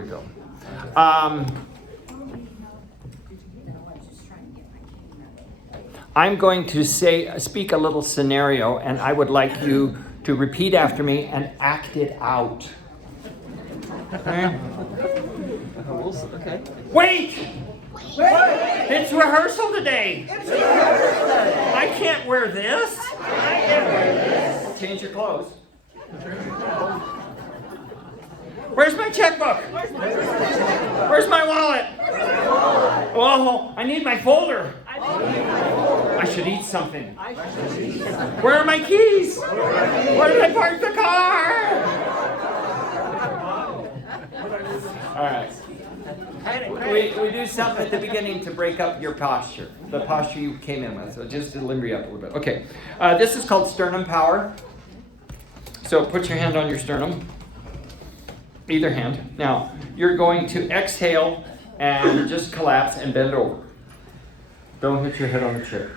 we go. I'm going to speak a little scenario, and I would like you to repeat after me and act it out. Okay? Okay. Wait! It's rehearsal today. I can't wear this. Change your clothes. Where's my checkbook? Where's my wallet? Oh, I need my folder. I should eat something. Where are my keys? Where did I park the car? All right. We do something at the beginning to break up your posture, the posture you came in with. So just to limber you up a little bit. Okay. This is called sternum power. So put your hand on your sternum. Either hand. Now, you're going to exhale and just collapse and bend over. Don't hit your head on the chair.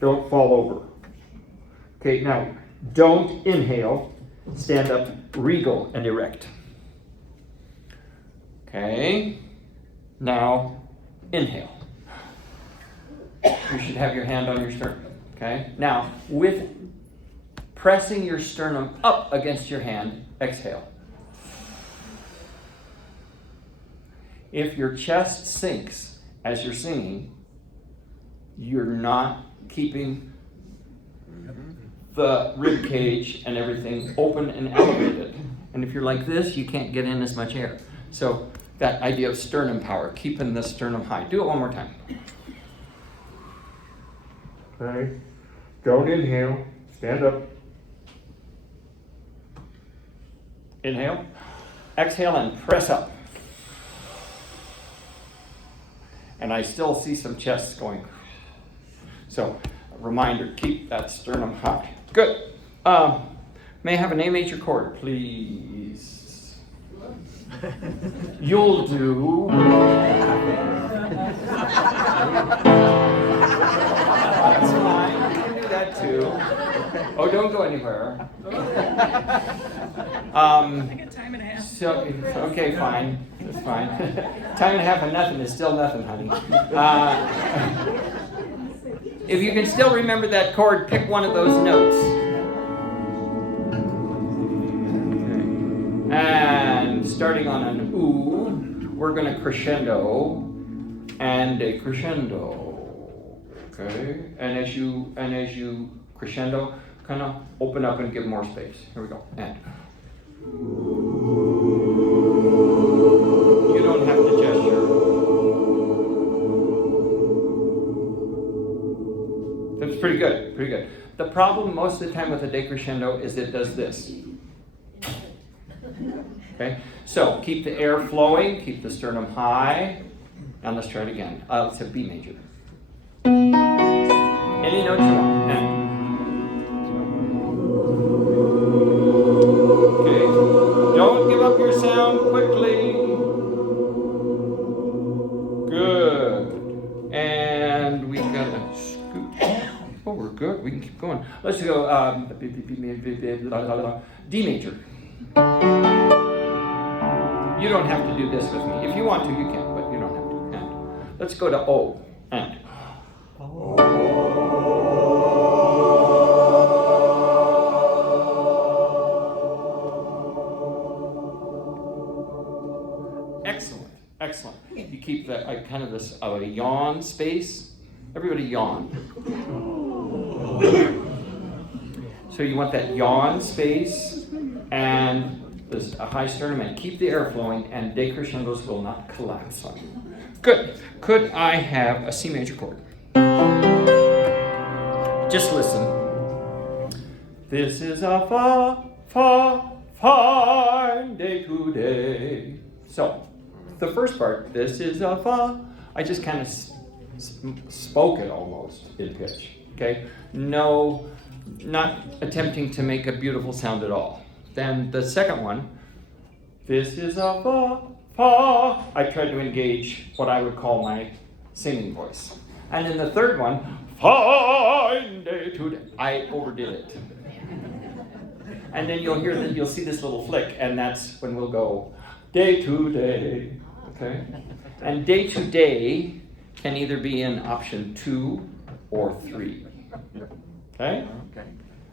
Don't fall over. Okay, now, don't inhale. Stand up, regal, and erect. Okay, now, inhale. You should have your hand on your sternum. Okay, now, with pressing your sternum up against your hand, exhale. If your chest sinks as you're singing, you're not keeping the rib cage and everything open and elevated. And if you're like this, you can't get in as much air. So that idea of sternum power, keeping the sternum high. Do it one more time. Okay. Don't inhale. Stand up. Inhale. Exhale and press up. And I still see some chests going. So, a reminder, keep that sternum high. Good. May I have an A major chord, please? You'll do. That's fine. You can do that too. Oh, don't go anywhere. I got time and a half. So, okay, fine. That's fine. Time and a half and nothing is still nothing, honey. If you can still remember that chord, pick one of those notes. Okay. And starting on an ooh, we're going to crescendo and a crescendo. Okay? And as you crescendo, kind of open up and give more space. Here we go. And you don't have to gesture. That's pretty good, pretty good. The problem most of the time with a decrescendo is it does this. Okay, so keep the air flowing, keep the sternum high. Now let's try it again. It's a B major. Any note you want. And don't give up your sound quickly. Good. And we gotta scoot. Oh, we're good. We can keep going. Let's go D major. You don't have to do this with me. If you want to, you can, but you don't have to. And let's go to O. And. Excellent, excellent. You keep the kind of this yawn space. Everybody yawn. So you want that yawn space and there's a high sternum, and keep the air flowing, and decrescendos will not collapse on you. Good. Could I have a C major chord? Just listen. This is a fine day today. So, the first part, this is a fa, I just kind of spoke it almost in pitch, okay? No, not attempting to make a beautiful sound at all. Then the second one, this is a fa, I tried to engage what I would call my singing voice. And then the third one, fine day today, I overdid it. And then you'll see this little flick, and that's when we'll go, day to day. Okay? And day to day can either be in option 2 or 3. Okay?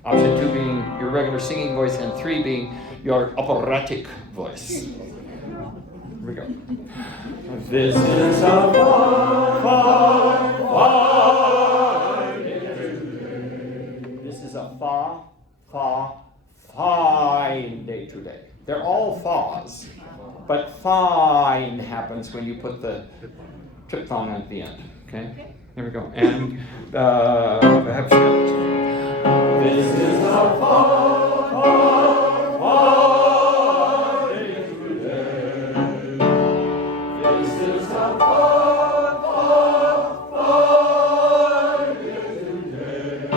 Option 2 being your regular singing voice, and 3 being your operatic voice. Here we go. This is a far, far, far day today. This is a far, far, fine day today. They're all fa's, but fine happens when you put the triphthong at the end. Okay? Here we go. And perhaps this is a far, far, far day today. This is a far, far, far day today.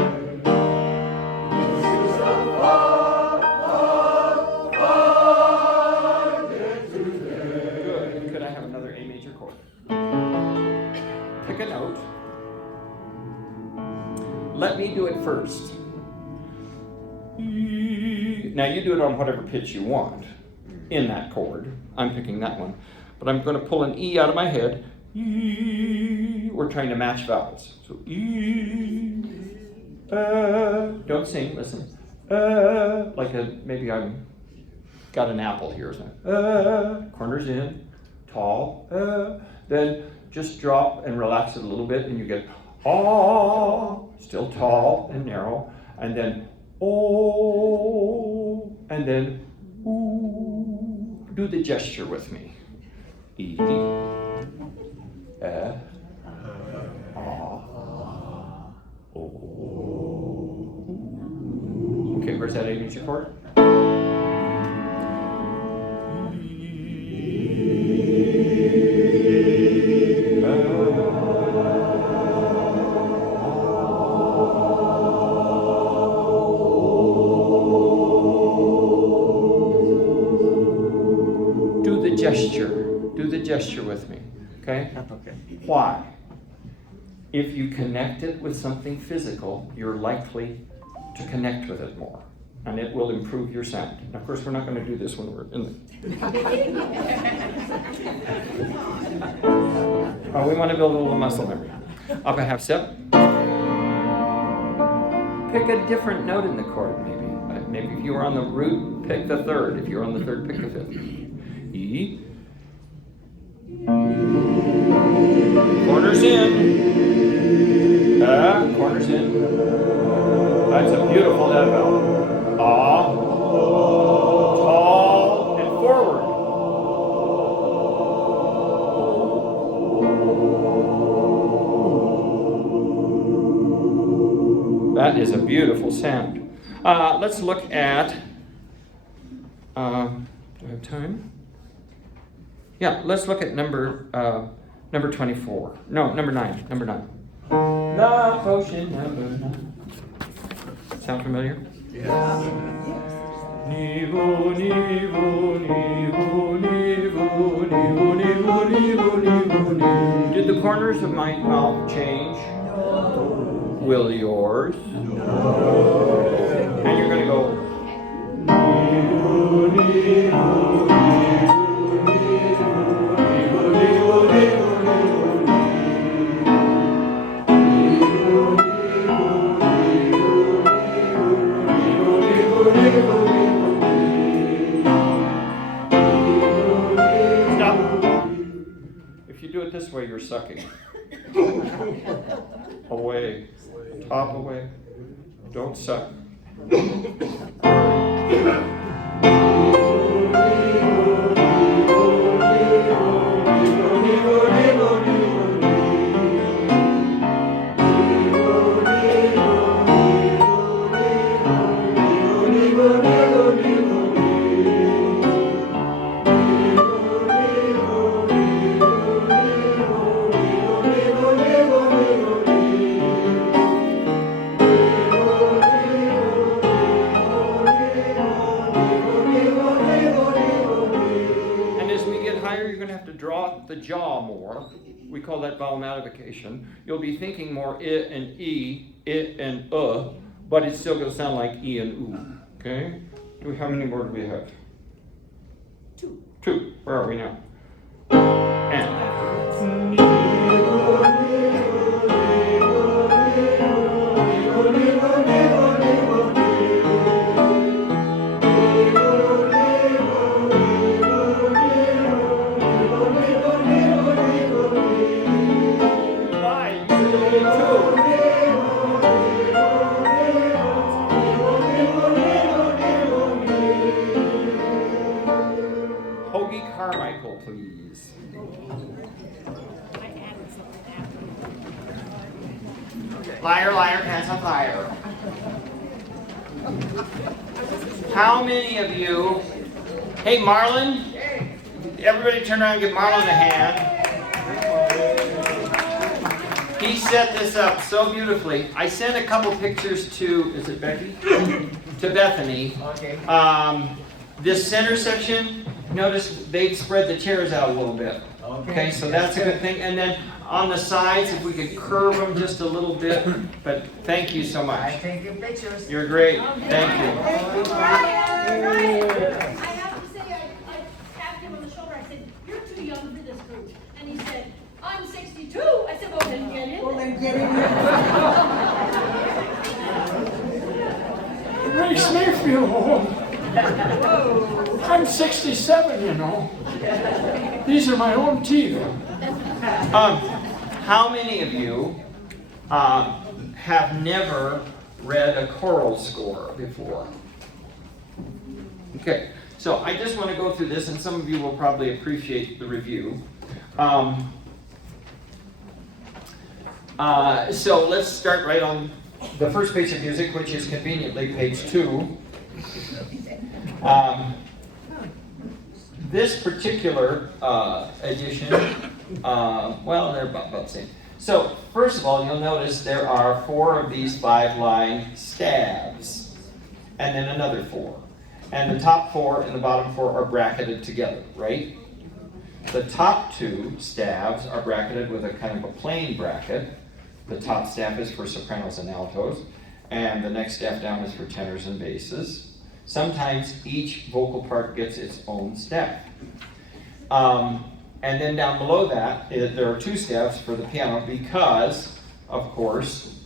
This is a far, far, far day today. Good. Could I have another A major chord? Pick a note. Let me do it first. Now you do it on whatever pitch you want in that chord. I'm picking that one. But I'm going to pull an E out of my head. E. We're trying to match vowels. So E. Don't sing, listen. Like maybe I'm got an apple here or something. Corners in, tall. Then just drop and relax it a little bit and you get ah, still tall and narrow. And then oh, and then ooh. Do the gesture with me. E, ah, oh. Okay, where's that A major chord? Do the gesture with me, okay? Okay. Why? If you connect it with something physical, you're likely to connect with it more, and it will improve your sound. And of course, we're not going to do this when we're in the... we want to build a little muscle memory. Up a half step. Pick a different note in the chord, maybe. Maybe if you were on the root, pick the third. If you're on the third, pick the fifth. E. Corners in. Corners in. That's a beautiful dead vowel. Ah. Tall and forward. That is a beautiful sound. Let's look at. Do I have time? Yeah, let's look at number 24. No, number 9. Number 9. The potion number 9. Sound familiar? Yes. Nivo, nivo, nivo, nivo, nivo, nivo, nivo, nivo, nivo. Did the corners of my mouth change? No. Will yours? No. And you're going to go. Nivo, nivo, nivo. Stop. If you do it this way, you're sucking. Away. Top away. Don't suck. The jaw more. We call that vowel modification. You'll be thinking more I and E, I and but it's still going to sound like E and oo. Okay? How many more do we have? 2. 2. Where are we now? And. Hoagy Carmichael, please. Liar, liar, pants on fire. How many of you, hey Marlon, everybody turn around and give Marlon a hand. He set this up so beautifully. I sent a couple pictures to, is it Becky? To Bethany. Okay. This center section, notice they've spread the chairs out a little bit. Okay, so that's a good thing. And then on the sides, if we could curve them just a little bit. But thank you so I much. take your pictures. You're great. Thank you. I have to say, I tapped him on the shoulder. I said, "You're too young for this group." And he said, "I'm 62." I said, "Well, then get in." Well, then get in It makes me feel old. I'm 67, you know. These are my own teeth. How many of you have never read a choral score before? Okay, so I just want to go through this, and some of you will probably appreciate the review. So let's start right on the first page of music, which is conveniently page 2. This particular edition, well, they're about the same. So, first of all, you'll notice there are 4 of these 5-line stabs, and then another 4. And the top 4 and the bottom 4 are bracketed together, right? The top 2 stabs are bracketed with a kind of a plain bracket. The top staff is for sopranos and altos, and the next staff down is for tenors and basses. Sometimes each vocal part gets its own staff. And then down below that, there are 2 staffs for the piano because, of course,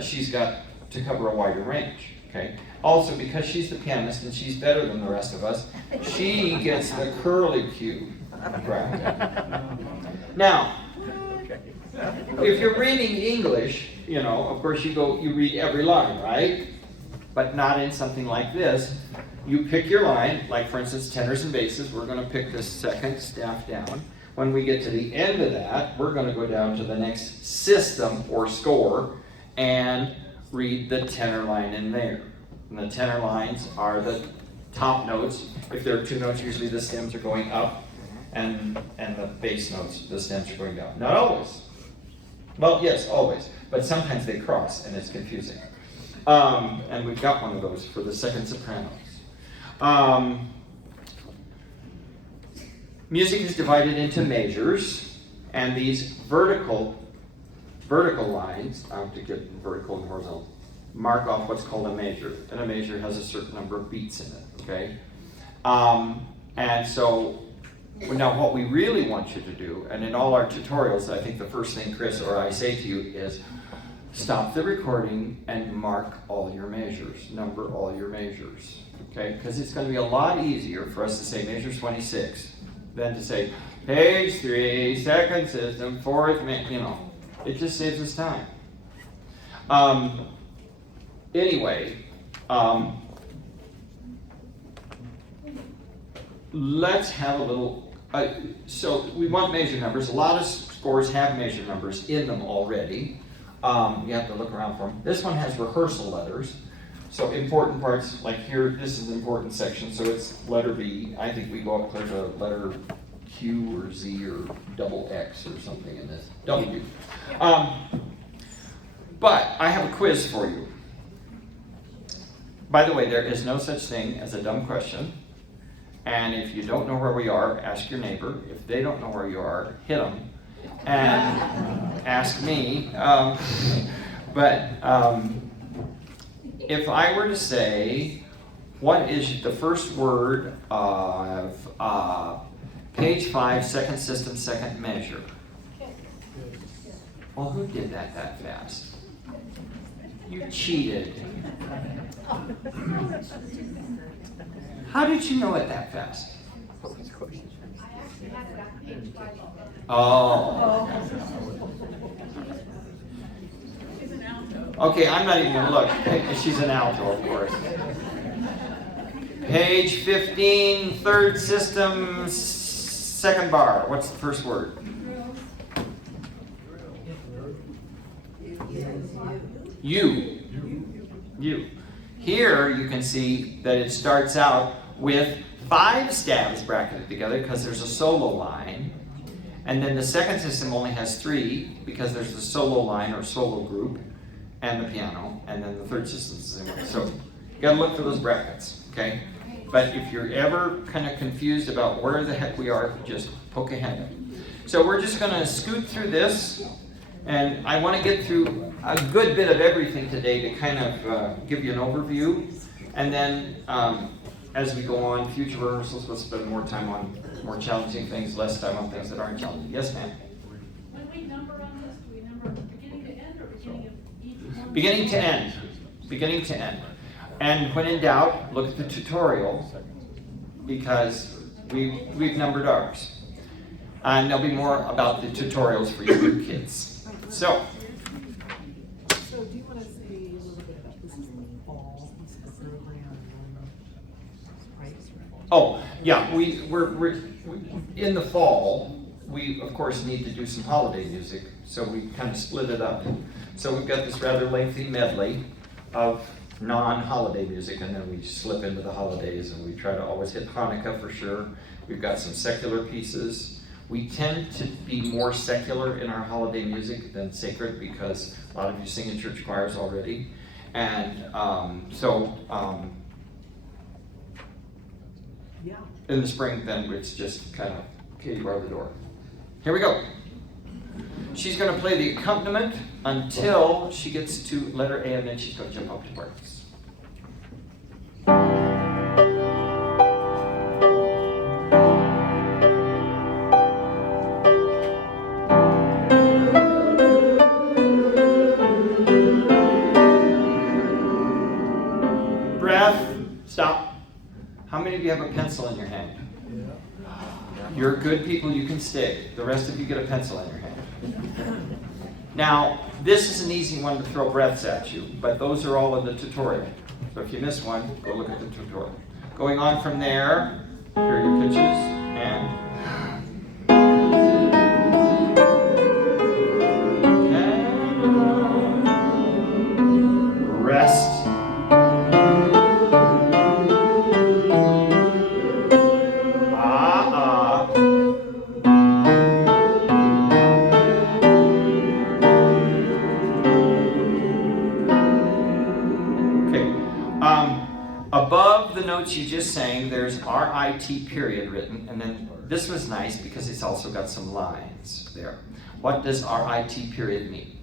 she's got to cover a wider range. Okay. Also, because she's the pianist and she's better than the rest of us, she gets the curly cue bracket. Now, if you're reading English, you know, of course you read every line, right? But not in something like this. You pick your line, like for instance, tenors and basses, we're going to pick the second staff down. When we get to the end of that, we're going to go down to the next system or score and read the tenor line in there. And the tenor lines are the top notes. If there are 2 notes, usually the stems are going up, and the bass notes, the stems are going down. Not always. Well, yes, always. But sometimes they cross, and it's confusing. And we've got one of those for the second sopranos. Music is divided into measures, and these vertical lines, I have to get vertical and horizontal, mark off what's called a measure. And a measure has a certain number of beats in it, okay? And so, now what we really want you to do, and in all our tutorials, I think the first thing Chris or I say to you is, stop the recording and mark all your measures, number all your measures, okay? Because it's going to be a lot easier for us to say measure 26 than to say page 3, second system, 4th, you know, it just saves us time. Anyway, let's have a little, so we want measure numbers. A lot of scores have measure numbers in them already. You have to look around for them. This one has rehearsal letters. So important parts, like here, this is an important section, so it's letter B. I think we go up clear to letter Q or Z or double X or something in this. W. But I have a quiz for you. By the way, there is no such thing as a dumb question. And if you don't know where we are, ask your neighbor. If they don't know where you are, hit them. And ask me. But if I were to say, What is the first word of page 5, second system, second measure? Well, who did that fast? You cheated. How did you know it that fast? Oh. Okay, I'm not even gonna look. She's an alto, of course. Page 15, third system, second bar. What's the first word? You. Here you can see that it starts out with 5 stabs bracketed together because there's a solo line. And then the second system only has 3 because there's the solo line or solo group and the piano. And then the third system is the same way. So you gotta look for those brackets, okay? But if you're ever kind of confused about where the heck we are, just poke a hand up. So we're just gonna scoot through this. And I want to get through a good bit of everything today to kind of give you an overview. And then as we go on, future rehearsals, we'll spend more time on more challenging things, less time on things that aren't challenging. Yes, ma'am? When we number on this, do we number beginning to end or beginning of each one? Beginning to end. Beginning to end. And when in doubt, look at the tutorial because we've numbered ours. And there'll be more about the tutorials for your kids. So do you want to say a little bit about this is the fall piece of the program, right? oh, yeah, we're in the fall, we of course need to do some holiday music, so we kind of split it up. So we've got this rather lengthy medley of non-holiday music, and then we slip into the holidays, and we try to always hit Hanukkah for sure. We've got some secular pieces. We tend to be more secular in our holiday music than sacred because a lot of you sing in church choirs already. And in the spring, then it's just kind of Katie bar the door. Here we go. She's going to play the accompaniment until she gets to letter A, and then she's going to jump up to parts. Stop. How many of you have a pencil in your hand? You're good people, you can stay. The rest of you get a pencil in your hand. Now, this is an easy one to throw breaths at you, but those are all in the tutorial. So if you miss one, go look at the tutorial. Going on from there, here are your pitches, and rest. Above the notes you just sang, there's RIT period written, and then this was nice because it's also got some lines there. What does RIT period mean?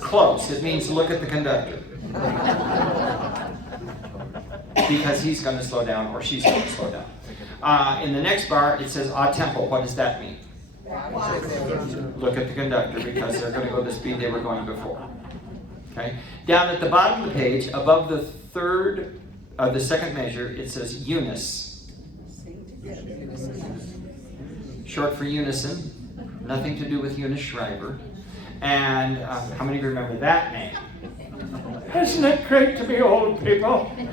Close. It means look at the conductor. Because he's going to slow down or she's going to slow down. In the next bar, it says a tempo. What does that mean? Look at the conductor because they're going to go the speed they were going before. Okay. Down at the bottom of the page, above the second measure, it says Eunice. Short for unison, nothing to do with Eunice Schreiber. And how many of you remember that name? Isn't it great to be old people? We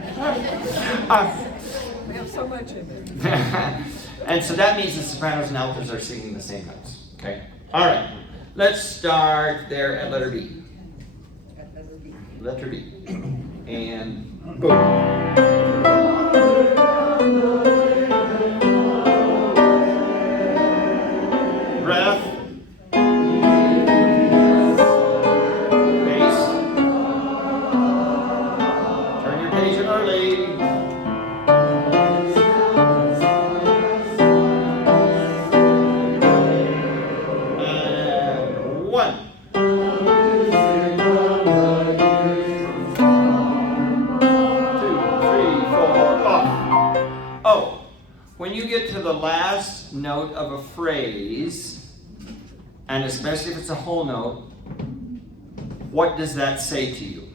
have so much in there. And so that means the sopranos and altos are singing the same notes. Okay. All right. Let's start there at letter B. Letter B. And boom. Breath. Bass. Turn your page early. And 1. when you get to the last note of a phrase, and especially if it's a whole note, what does that say to you?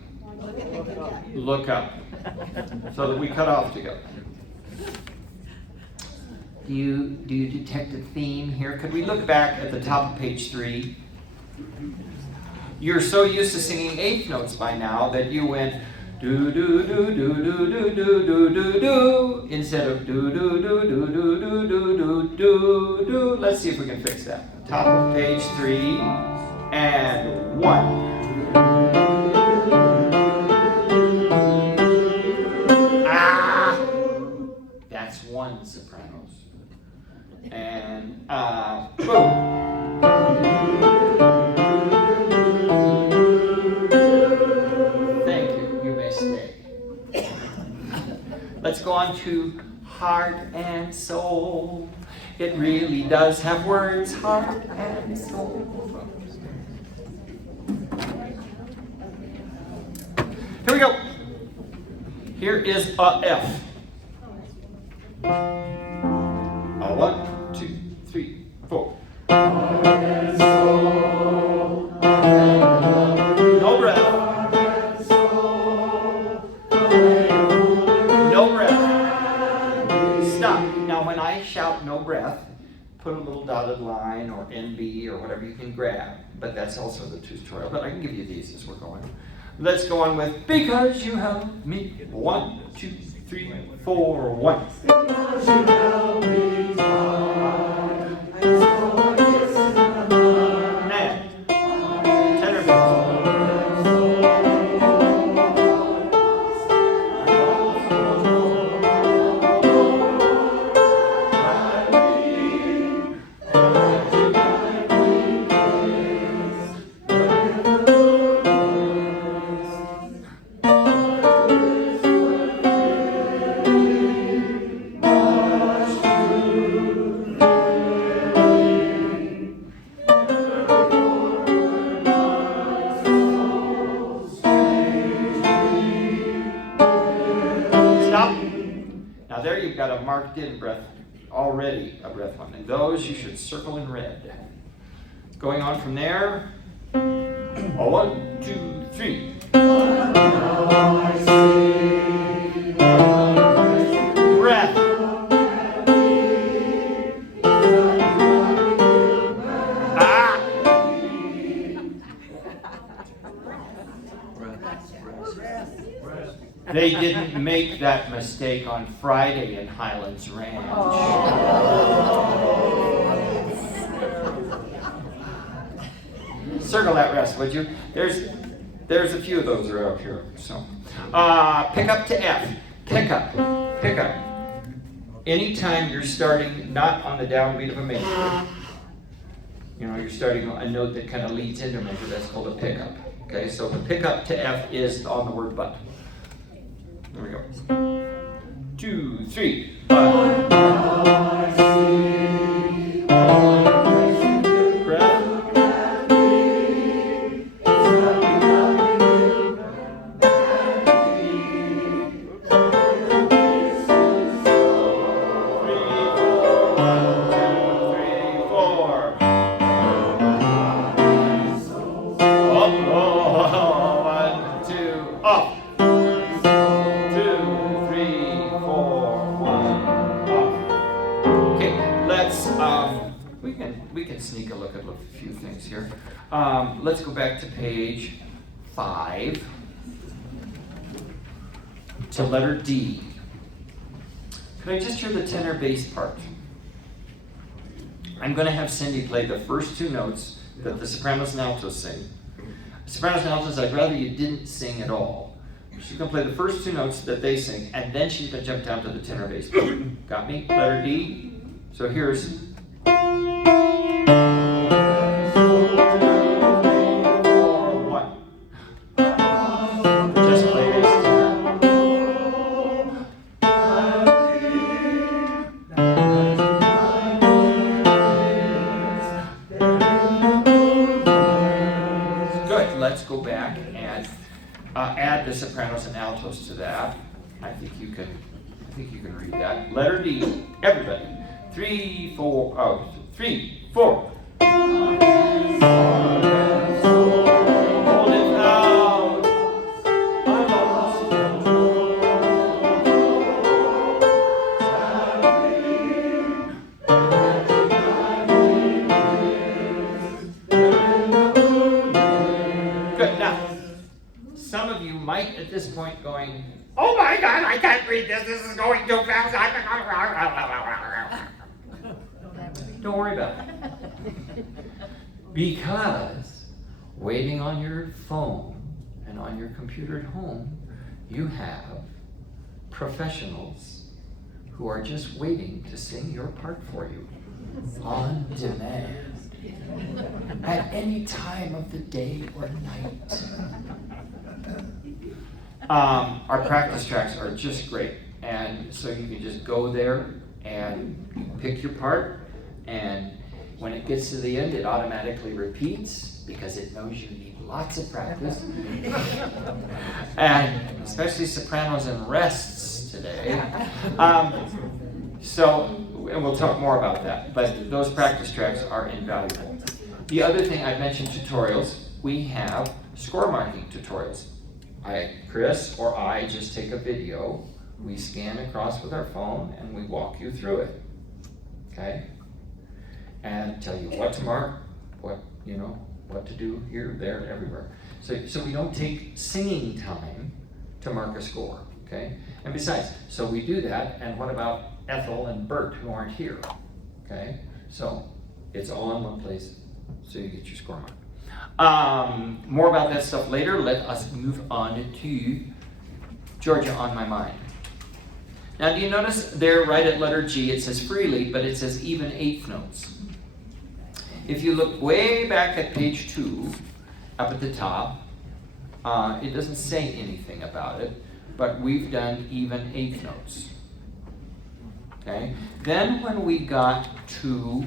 Look up. So that we cut off together. Do you detect a theme here? Could we look back at the top of page 3? You're so used to singing eighth notes by now that you went do do do do do do do do do do instead of do do do do do do do do do do. Let's see if we can fix that. Top of page 3 and 1. That's 1 sopranos. And boom. Thank you. You may stay. Let's go on to heart and soul. It really does have words, heart and soul. Here we go. Here is a F. A 1, 2, 3, 4. No breath. No breath. Stop. Now when I shout no breath, put a little dotted line or NB or whatever you can grab. But that's also the tutorial. But I can give you these as we're going. Let's go on with because you helped me. 1, 2, 3, 4, 1. Because you helped me time. And tenor marked in breath, already a breath one. And those you should circle in red. Going on from there, 1, 2, 3. Breath. They didn't make that mistake on Friday in Highlands Ranch. Circle that rest, would you? There's a few of those are out here. So, pick up to F. Pick up. Pick up. Anytime you're starting not on the downbeat of a major, you know, you're starting a note that kind of leads into a major, that's called a pickup. Okay, so the pickup to F is on the word but. There we go. 2, 3. Breath. We can sneak a look at a few things here. Let's go back to page 5 to letter D. Could I just hear the tenor bass part? I'm going to have Cindy play the first 2 notes that the sopranos and altos sing. Sopranos and altos, I'd rather you didn't sing at all. She's going to play the first 2 notes that they sing, and then she's going to jump down to the tenor bass part. Got me? Letter D. So here's... Let's go back and add the sopranos and altos to that. I think you can I think you can read that. Letter D. Everybody. 3, 4. Oh, 3, 4. Hold it out. Good. Now, some of you might at this point going, oh my God, I can't read this. This is going too fast. Don't worry about it. Because waiting on your phone and on your computer at home, you have professionals who are just waiting to sing your part for you on demand at any time of the day or night. Our practice tracks are just great, and so you can just go there and pick your part, and when it gets to the end, it automatically repeats because it knows you need lots of practice. And especially sopranos and rests today. And we'll talk more about that, but those practice tracks are invaluable. The other thing, I mentioned tutorials. We have score marking tutorials. Chris or I just take a video, we scan across with our phone, and we walk you through it. Okay? And tell you what to mark, what to do here, there, everywhere. So we don't take singing time to mark a score. Okay? And besides, so we do that, and what about Ethel and Bert who aren't here? Okay? So it's all in one place, so you get your score marked. More about that stuff later. Let us move on to Georgia on My Mind. Now, do you notice there right at letter G, it says freely, but it says even eighth notes. If you look way back at page 2, up at the top, it doesn't say anything about it, but we've done even eighth notes. Okay? Then when we got to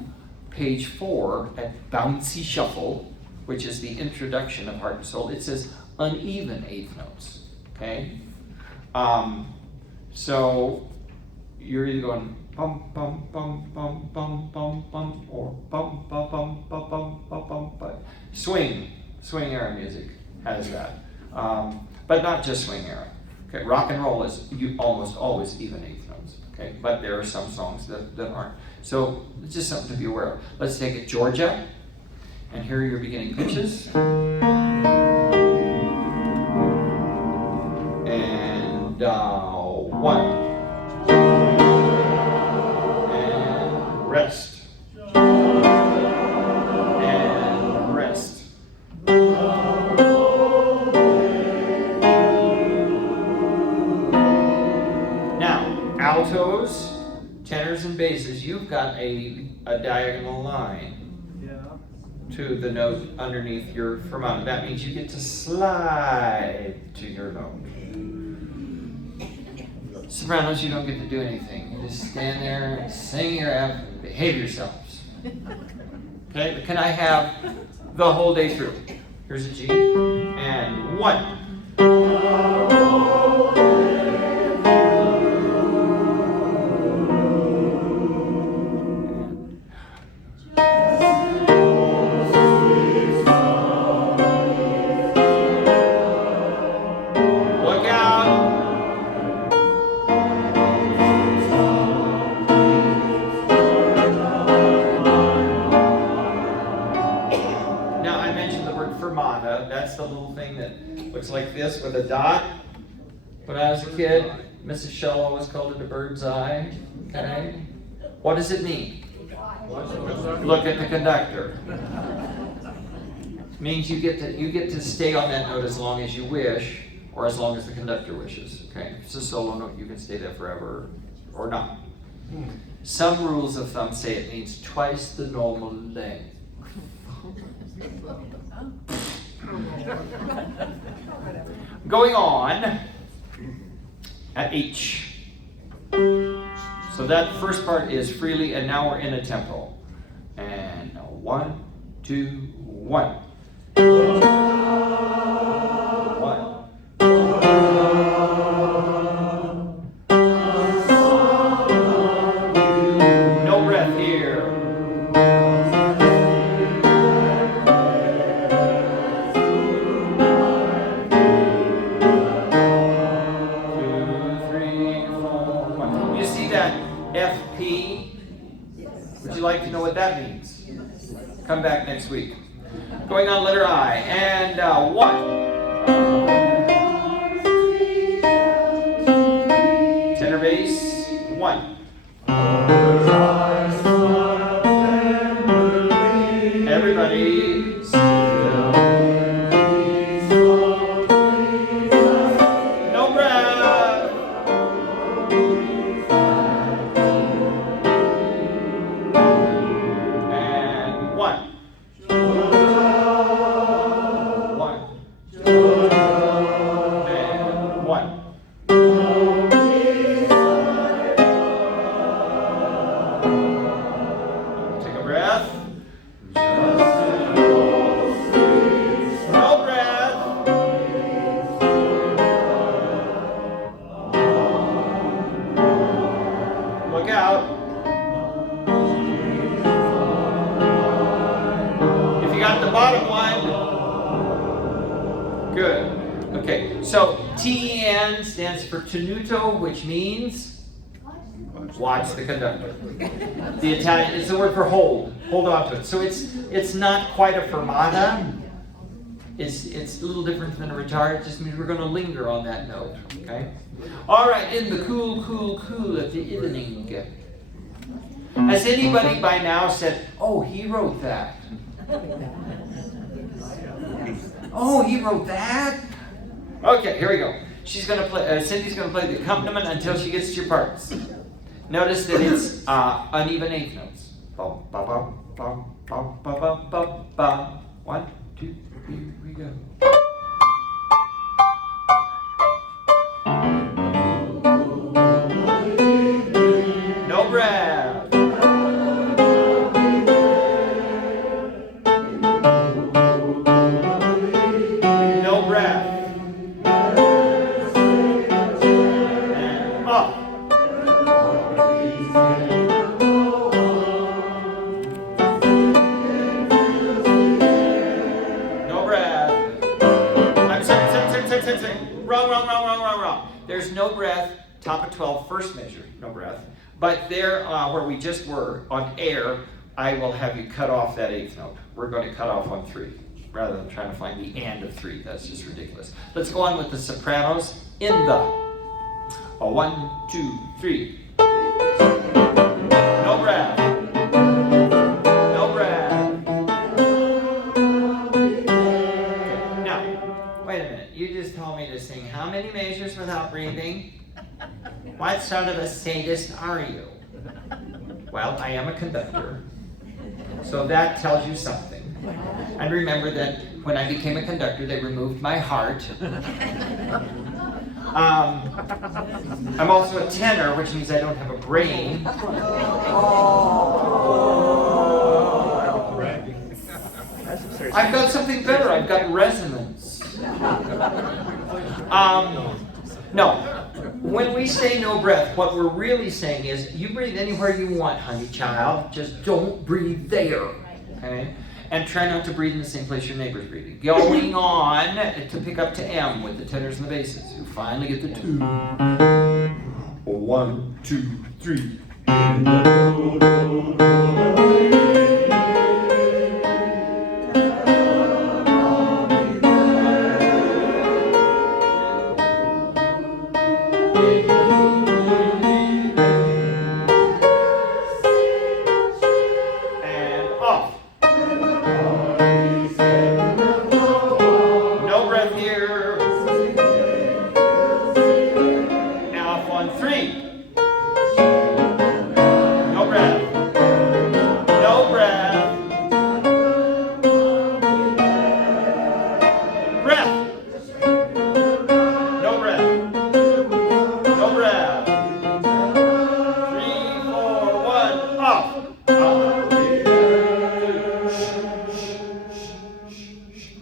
page 4 at Bouncy Shuffle, which is the introduction of Heart and Soul, it says uneven eighth notes. Okay? So you're either going bum bum bum bum bum bum bum or bum bum bum bum bum bum bum bum. Swing era music has that, but not just swing era. Okay, rock and roll is almost always even eighth notes. Okay, but there are some songs that aren't. So it's just something to be aware of. Let's take it, Georgia, and here are your beginning pitches. And 1. And rest. And rest. Now, altos, tenors, and basses, you've got a diagonal line to the note underneath your fermata. That means you get to slide to your note. Sopranos, you don't get to do anything. You just stand there and sing your F and behave yourselves. Okay, but can I have the whole day through? Here's a G, and 1. That's the little thing that looks like this with a dot. When I was a kid, Mrs. Shell always called it a bird's eye. Okay? What does it mean? Look at the conductor. It means you get to stay on that note as long as you wish, or as long as the conductor wishes. Okay? If it's a solo note, you can stay there forever or not. Some rules of thumb say it means twice the normal length. Going on at H. So that first part is freely, and now we're in a tempo. And 1, 2, 1. 1. that FP? Would you like to know what that means? Come back next week. Going on letter I, and 1. Tenor bass, 1. Everybody, still. No breath. And 1. 1. And 1. Take a breath. No breath. Look out. If you got the bottom one, good. Okay, so TEN stands for tenuto, which means watch the conductor. The Italian is the word for hold. Hold on to it. So it's not quite a fermata. It's a little different than a retard. It just means we're going to linger on that note. Okay. All right. In the cool, cool, cool of the evening. Has anybody by now said, "Oh, he wrote that"? Oh, he wrote that. Okay. Here we go. She's going to play. Cindy's going to play the accompaniment until she gets to your parts. Notice that it's uneven eighth notes. Ba, ba, ba, ba, ba, ba, ba, ba, ba. 1, 2, here we go. No breath. No breath. And up. No breath. I'm sorry. Wrong. There's no breath. Top of 12, first measure, no breath. But there, where we just were, on air, I will have you cut off that eighth note. We're going to cut off on 3, rather than trying to find the and of 3. That's just ridiculous. Let's go on with the sopranos in the. 1, 2, 3. No breath. No breath. Okay, now, wait a minute. You just told me to sing how many measures without breathing? What sort of a sadist are you? Well, I am a conductor. So that tells you something. And remember that when I became a conductor, they removed my heart. I'm also a tenor, which means I don't have a brain. I've got something better. I've got resonance. No. When we say no breath, what we're really saying is you breathe anywhere you want, honey child. Just don't breathe there. Okay? And try not to breathe in the same place your neighbor's breathing. Going on to pick up to M with the tenors and the basses. You finally get the 2. 1, 2, 3.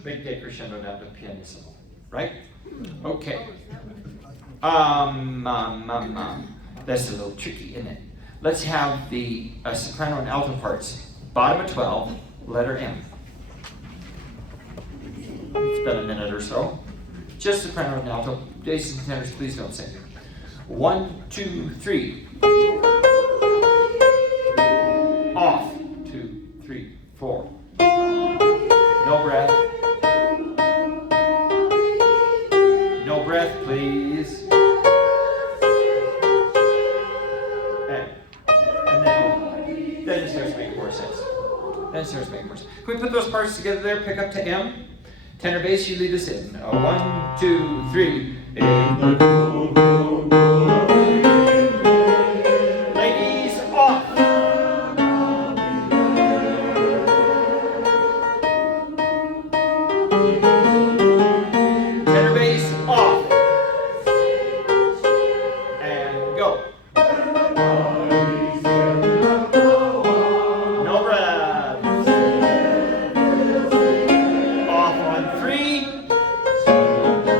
Big decrescendo down to pianissimo, right? Okay. That's a little tricky, isn't it? Let's have the soprano and alto parts. Bottom of 12, letter M. It's been a minute or so. Just soprano and alto. Basses and tenors, please don't sing. 1, 2, 3. Off. 2, 3, 4. No breath. No breath, please. And then it starts making more sense. Can we put those parts together there? Pick up to M. Tenor bass, you lead us in. 1, 2, 3. Ladies, off. Tenor bass, off. And go. No breaths. Off on 3.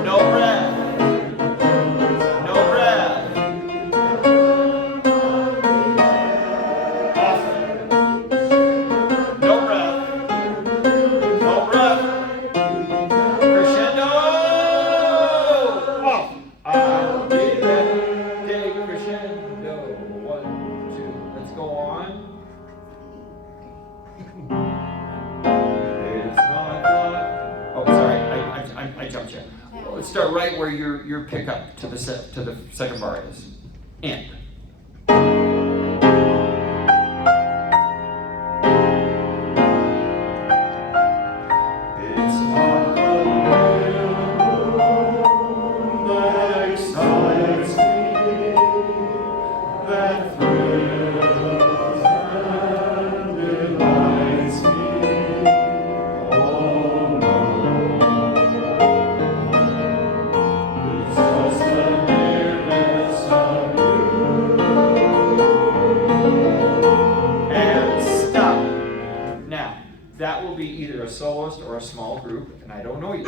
No breath. No breath. Off. No breath. No breath. Crescendo. Off. I'll be there. Take crescendo. 1, 2. Let's go on. It's not love. Oh, sorry. I jumped you. Let's start right where your pickup to the second bar is. And. It's not the wind that excites me, that thrills and delights me. Oh no, it's just the nearness of you. And stop. Now, that will be either a soloist or a small group, and I don't know you,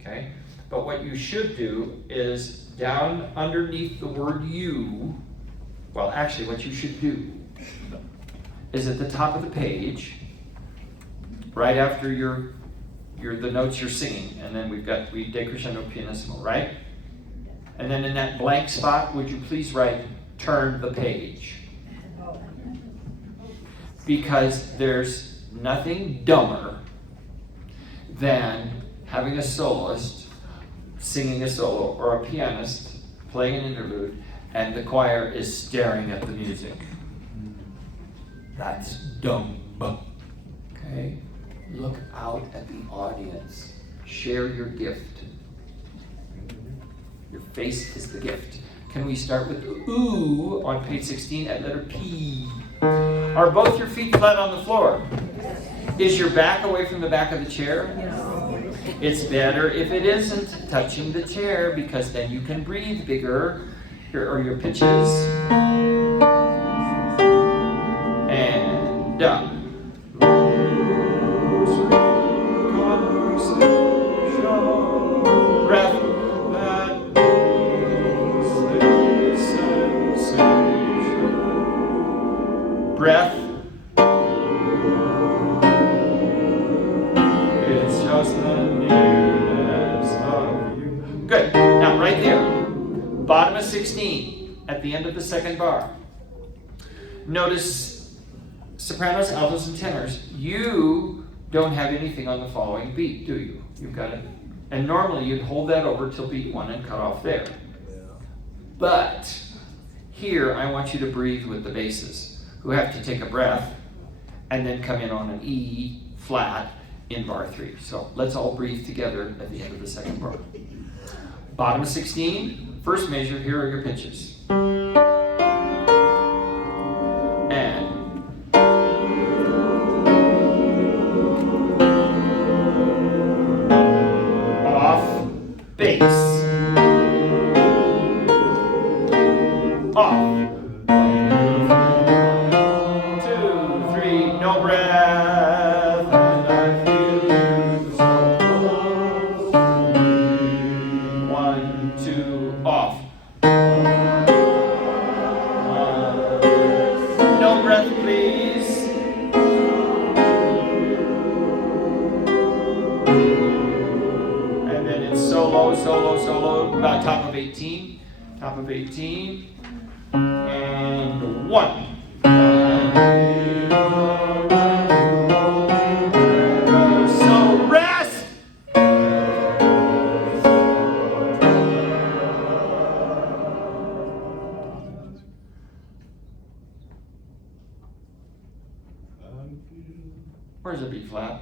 okay? But what you should do is down underneath the word you, well, actually what you should do is at the top of the page, right after the notes you're singing, and then we decrescendo pianissimo, right? And then in that blank spot, would you please write, turn the page? Because there's nothing dumber than having a soloist singing a solo or a pianist playing an interlude and the choir is staring at the music. That's dumb. Okay? Look out at the audience. Share your gift. Your face is the gift. Can we start with ooh on page 16 at letter P? Are both your feet flat on the floor? Is your back away from the back of the chair? It's better if it isn't touching the chair because then you can breathe bigger. Here are your pitches. And up. Breath that makes this sensation. Breath. It's just the nearness of you. Good. Now, right there. Bottom of 16, at the end of the second bar. Notice sopranos, altos, and tenors. You don't have anything on the following beat, do you? You've got it. And normally you'd hold that over till beat 1 and cut off there. But here I want you to breathe with the basses, who have to take a breath and then come in on an E flat in bar 3. So let's all breathe together at the end of the second bar. Bottom of 16, first measure, here are your pitches. And off, bass. Off. 1, 2, 3, no breath, and I feel you so close to me. 1, 2, off. No breath, please. And then it's solo, solo, solo, about top of 18. Top of 18. And 1. So rest. Where's the B flat?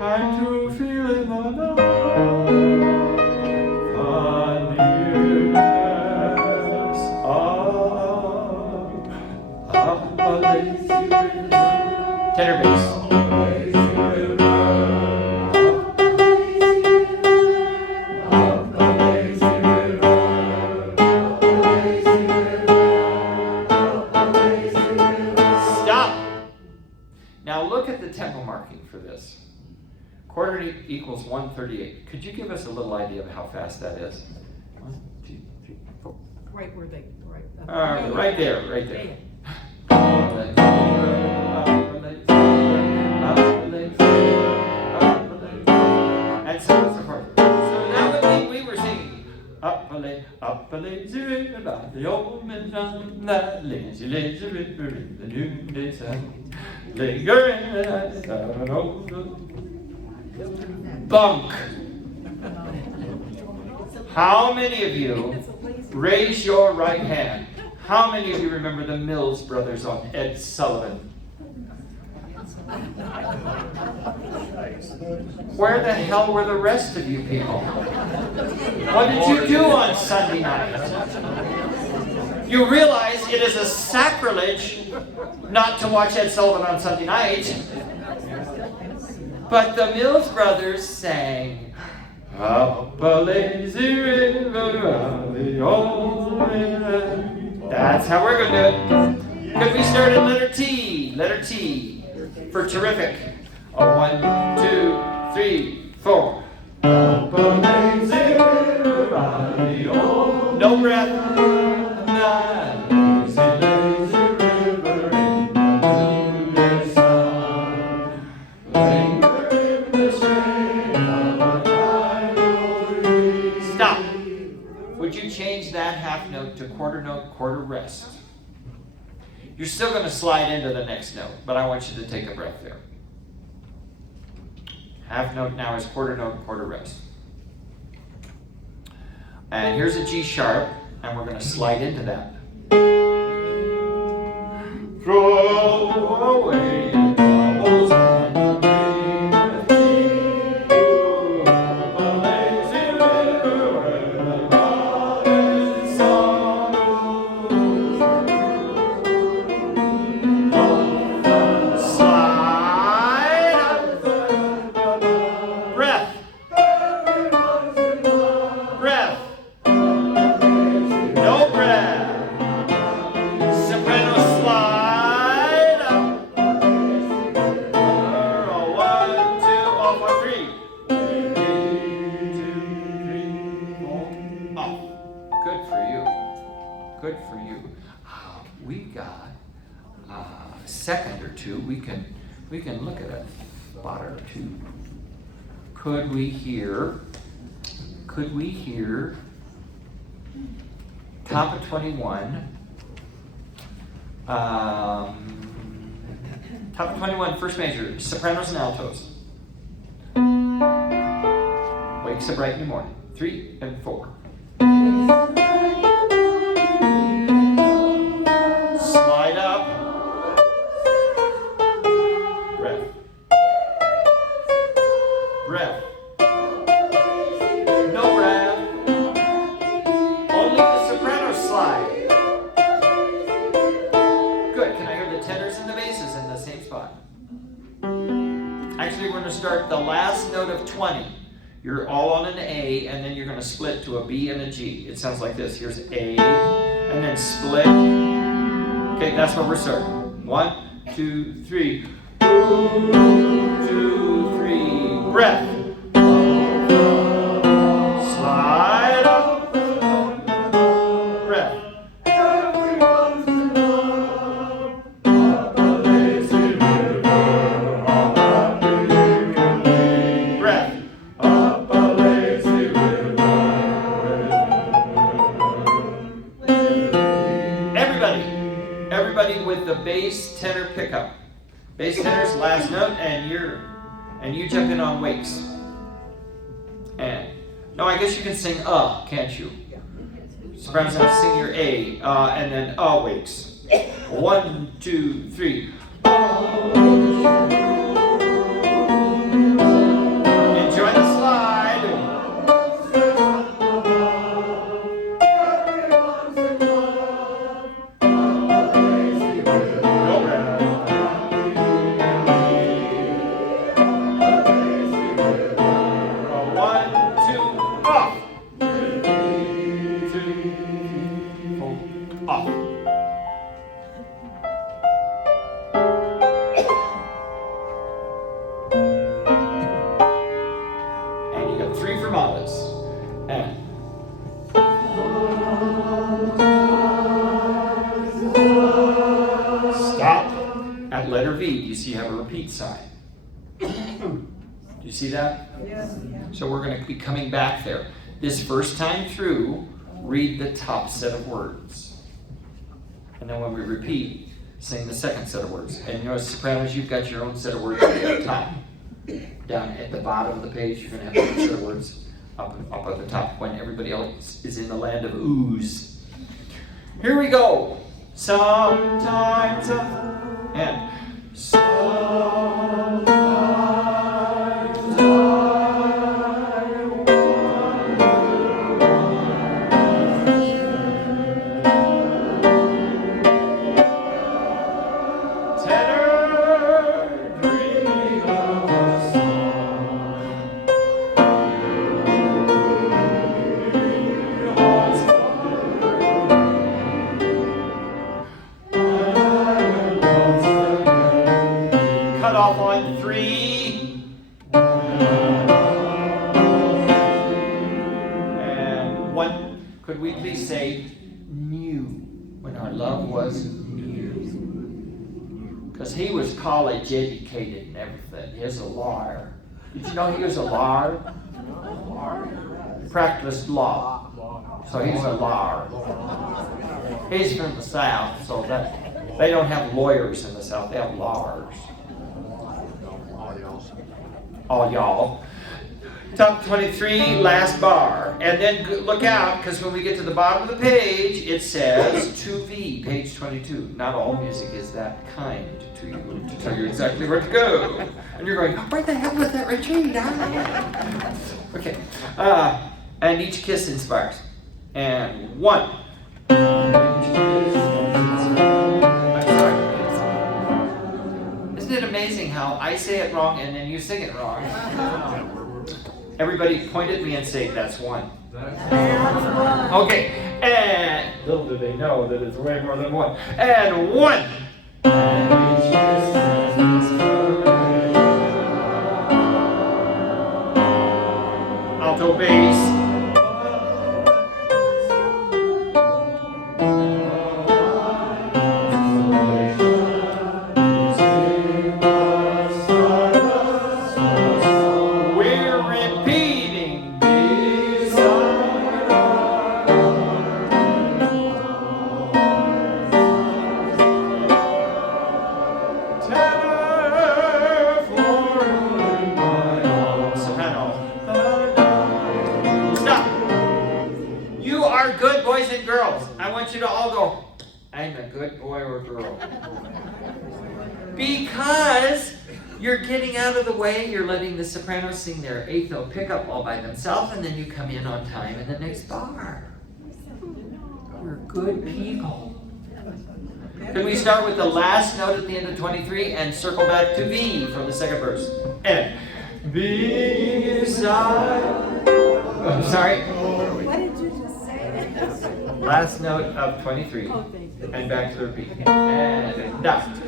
I'm to feel in the night the nearness of a lazy river. Tenor bass. Now look at the tempo marking for this. Quarter equals 138. Could you give us a little idea of how fast that is? 1, 2, 3, 4. Right where they, right. Right there, right there. And so on and so forth. So that would mean we were singing up a lazy river by the old midnight, that lazy river in the noonday sun. Bunk. How many of you, raise your right hand, how many of you remember the Mills Brothers on Ed Sullivan? Where the hell were the rest of you people? What did you do on Sunday night? You realize it is a sacrilege not to watch Ed Sullivan on Sunday night. But the Mills Brothers sang, up a lazy river, the old river. That's how we're going to do it. Could we start at letter T? Letter T for terrific. 1, 2, 3, 4. Up a lazy river, the old. No breath. Stop. Would you change that half note to quarter note, quarter rest? You're still going to slide into the next note, but I want you to take a breath there. Half note now is quarter note, quarter rest. And here's a G sharp, and we're going to slide into that. Throw away the troubles and dream with me. A lazy river where the modern sun moves. Slide up the breath. Breath. No breath. Soprano slide up. 1, 2, off on 3. 1, 2, 3, 4, off. Good for you. Good for you. We got a second or two. We can look at a spot or two. Could we hear top of 21? Top of 21, first measure, sopranos and altos. Wakes up bright in the morning. 3 and 4. Slide up. Breath. Breath. No breath. Only the soprano slide. Good. Can I hear the tenors and the basses in the same spot? Actually, we're going to start the last note of 20. You're all on an A, and then you're going to split to a B and a G. It sounds like this. Here's A, and then split. Okay, that's where we're starting. 1, 2, 3. 2, 3. Breath. Slide up. Breath. Everyone's in love. Up a lazy river, all happy you can be. Breath. Up a lazy river. with the bass tenor pickup. Bass tenor's last note, and you jump in on wakes. And no, I guess you can sing can't you? Sopranos have to sing your A, and then wakes. 1, 2, 3. Enjoy the slide. You have a repeat sign. Do you see that? Yes. So we're going to be coming back there. This first time through, read the top set of words. And then when we repeat, sing the second set of words. And you know, as sopranos, you've got your own set of words at the top. Down at the bottom of the page, you're going to have your own set of words up at the top when everybody else is in the land of ooze. Here we go. Sometimes and sometimes could we please say new when our love was new? Because he was college educated and everything. He was a lawyer. Did you know he was a lawyer? Practiced law. So he's a lawyer. He's from the South, so that they don't have lawyers in the South. They have lawyers. All y'all. Top 23, last bar. And then look out, because when we get to the bottom of the page, it says 2V, page 22. Not all music is that kind to you, to tell you exactly where to go. And you're going, where the hell was that retreat? Okay. And each kiss inspires. And 1. I'm sorry. Isn't it amazing how I say it wrong and then you sing it wrong? Everybody point at me and say, that's 1. Okay, and little do they know that it's way more than 1. And 1. Alto bass. You to all go, I'm a good boy or girl. Because you're getting out of the way, you're letting the sopranos sing their eighth note pickup all by themselves, and then you come in on time in the next bar. You're good people. Can we start with the last note at the end of 23 and circle back to V from the second verse? And beside. I'm sorry. What did you just say? Last note of 23, and back to the repeat. And down.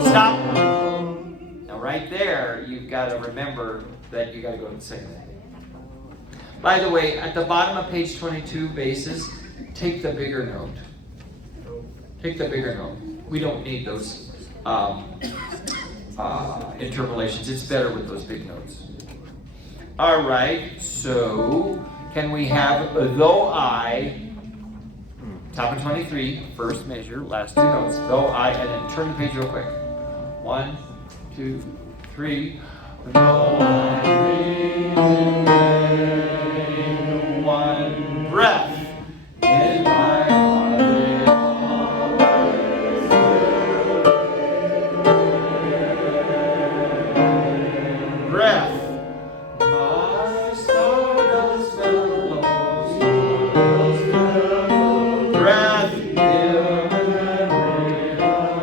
Stop. Now right there, you've got to remember that you got to go to the second thing. By the way, at the bottom of page 22, basses, take the bigger note. Take the bigger note. We don't need those interpolations. It's better with those big notes. All right, so can we have though I, top of 23, first measure, last two notes, though I, and then turn the page real quick. 1, 2, 3. Though I remain one breath in my heart, always breath. My stardust bellows, breath in memory of.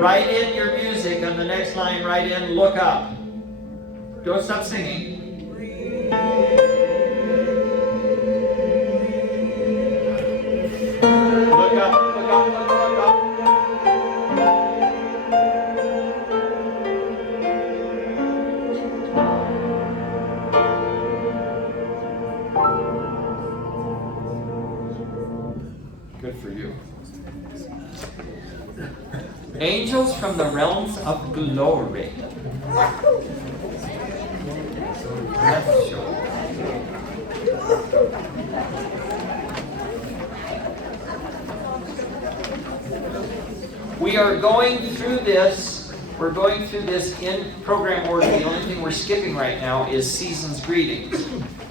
Write in your music on the next line, write in, look up. Don't stop singing. Look up, look up, look up. Good for you. Angels from the realms of glory. That's sure. We are going through this. We're going through this in program order. The only thing we're skipping right now is Season's Greetings.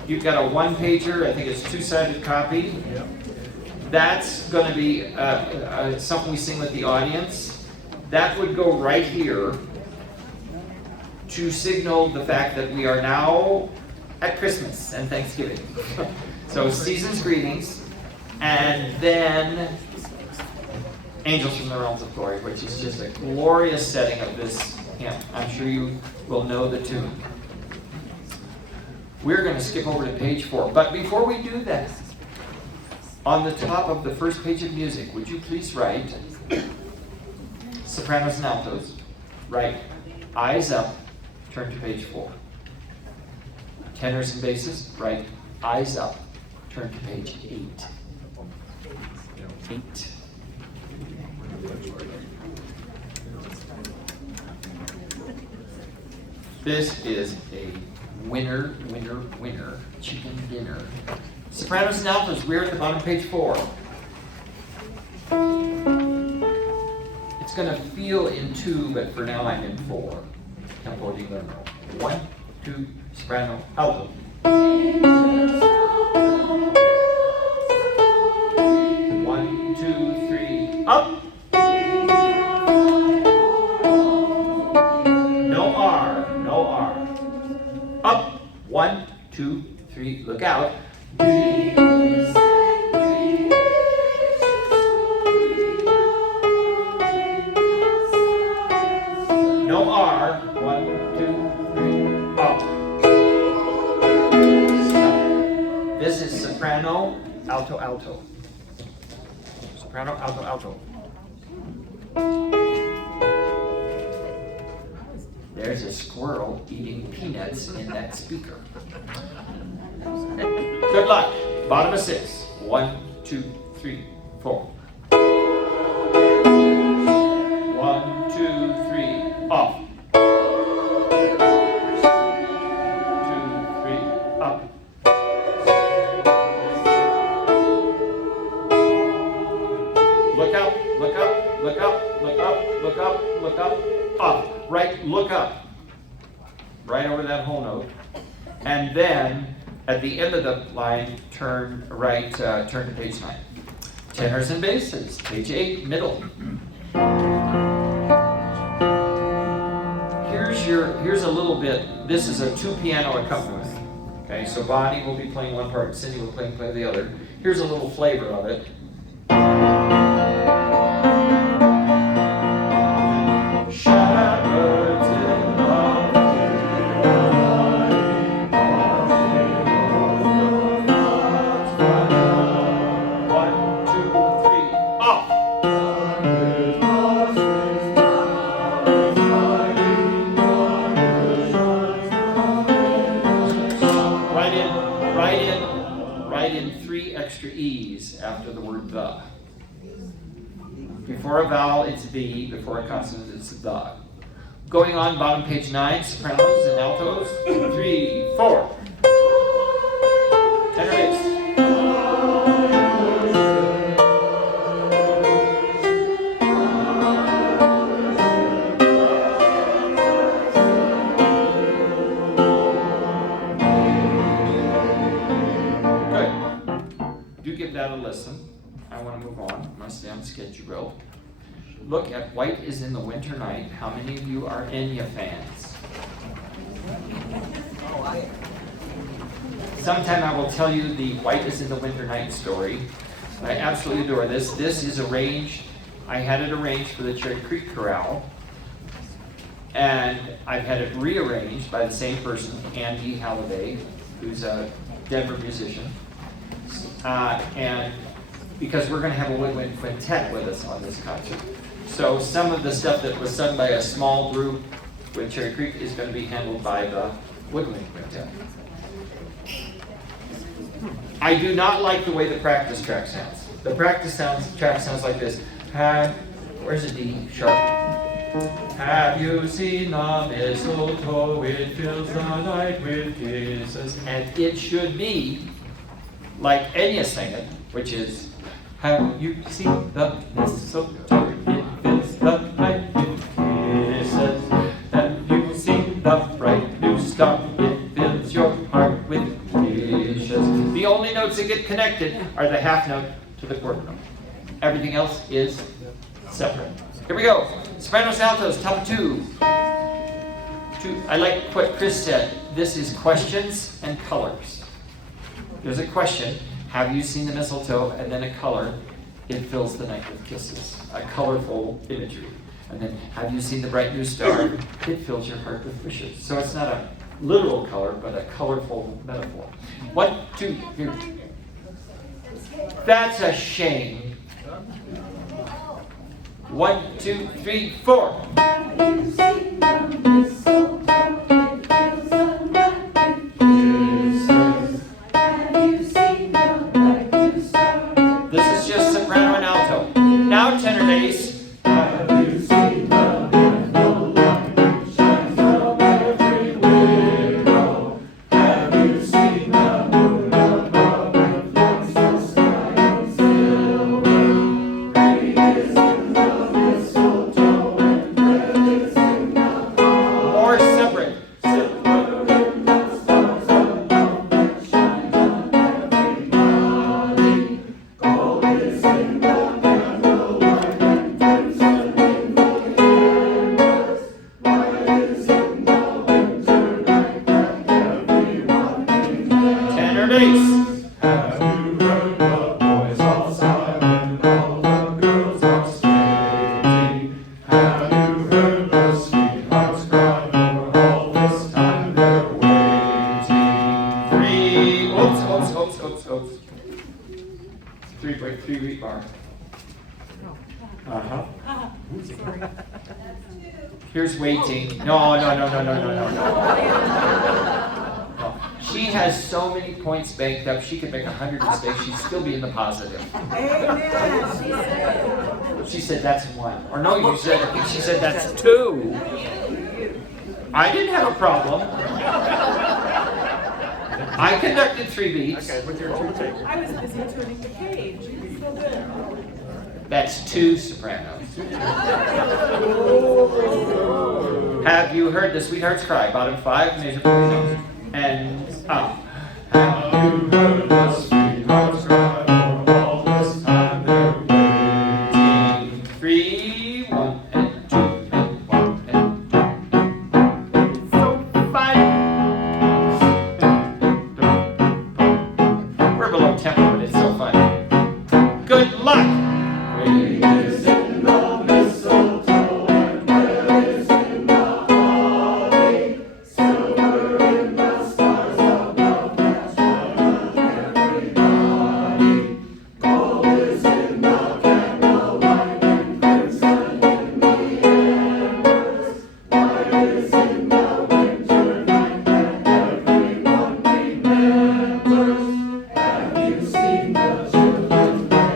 You've got a one-pager. I think it's two-sided copy. That's going to be something we sing with the audience. That would go right here to signal the fact that we are now at Christmas and Thanksgiving. So Season's Greetings, and then Angels from the Realms of Glory, which is just a glorious setting of this hymn. I'm sure you will know the tune. We're going to skip over to page 4. But before we do that, on the top of the first page of music, would you please write sopranos and altos? Write eyes up, turn to page 4. Tenors and basses, write eyes up, turn to page 8. 8. This is a winner, winner, winner chicken dinner. Sopranos and altos, we're at the bottom of page 4. It's going to feel in 2, but for now I'm in 4. Tempo di Lermo. 1, 2, soprano, alto. 1, 2, 3, up. No R, no R. Up. 1, 2, 3, look out. No R. 1, 2, 3, up. Stop. This is soprano, alto, alto. Soprano, alto, alto. There's a squirrel eating peanuts in that speaker. Good luck. Bottom of 6. 1, 2, 3, 4. 1, 2, 3, off. 2, 3, up. Look up, look up, look up, look up, look up, look up, up. Right, look up. Right over that whole note. And then at the end of the line, turn right, turn to page 9. Tenors and basses, page 8, middle. Here's a little bit. This is a 2-piano accompaniment. Okay, so Bonnie will be playing one part, and Cindy will play the other. Here's a little flavor of it. after the word the. Before a vowel, it's the. Before a consonant, it's the. Going on, bottom page 9, sopranos and altos. 3, 4. Tenor bass. Give that a listen. I want to move on. I'm going to stay on schedule. Look at White is in the Winter Night. How many of you are Enya fans? Sometime I will tell you the White is in the Winter Night story. I absolutely adore this. This is arranged, I had it arranged for the Cherry Creek Chorale. And I've had it rearranged by the same person, Andy Halliday, who's a Denver musician. And because we're going to have a woodwind quintet with us on this concert. So some of the stuff that was sung by a small group with Cherry Creek is going to be handled by the woodwind quintet. I do not like the way the practice track sounds. The practice track sounds like this. Where's the D sharp? Have you seen the mistletoe? It fills the night with kisses. And it should be like Enya sang it, which is, have you seen the mistletoe? It fills the night with kisses. Have you seen the bright new star? It fills your heart with wishes. The only notes that get connected are the half note to the quarter note. Everything else is separate. Here we go. Sopranos, altos, top 2. I like what Chris said. This is questions and colors. There's a question, have you seen the mistletoe? And then a color, it fills the night with kisses. A colorful imagery. And then, have you seen the bright new star? It fills your heart with wishes. So it's not a literal color, but a colorful metaphor. 1, 2, 3. That's a shame. 1, 2, 3, 4. This is just soprano and alto. Now tenor bass. Have you seen the little light shines from every window? Have you seen the moon above and floods the sky in silver? Rain is in the mistletoe and bread is in the bowl. Or separate. Here's waiting. No. She has so many points banked up, she could make 100 mistakes, she'd still be in the positive. Amen. She said that's 1. Or no, I think she said that's 2. I didn't have a problem. I conducted 3 beats. I was busy turning the page. You still did. That's 2 sopranos. Have you heard the Sweetheart's Cry? Bottom 5, major 4 notes. And up. Have you heard the Sweetheart's Cry? For all this time they're waiting. 3, 1, and 2, and 1, and 2. So fine. We're below tempo, but it's so fun. Good luck. Rain is in the mistletoe and bread is in the holly. Silver in the stars above that shine on everybody. Gold is in the candlelight and crimson in the embers. White is in the winter night that everyone remembers. Have you seen the children?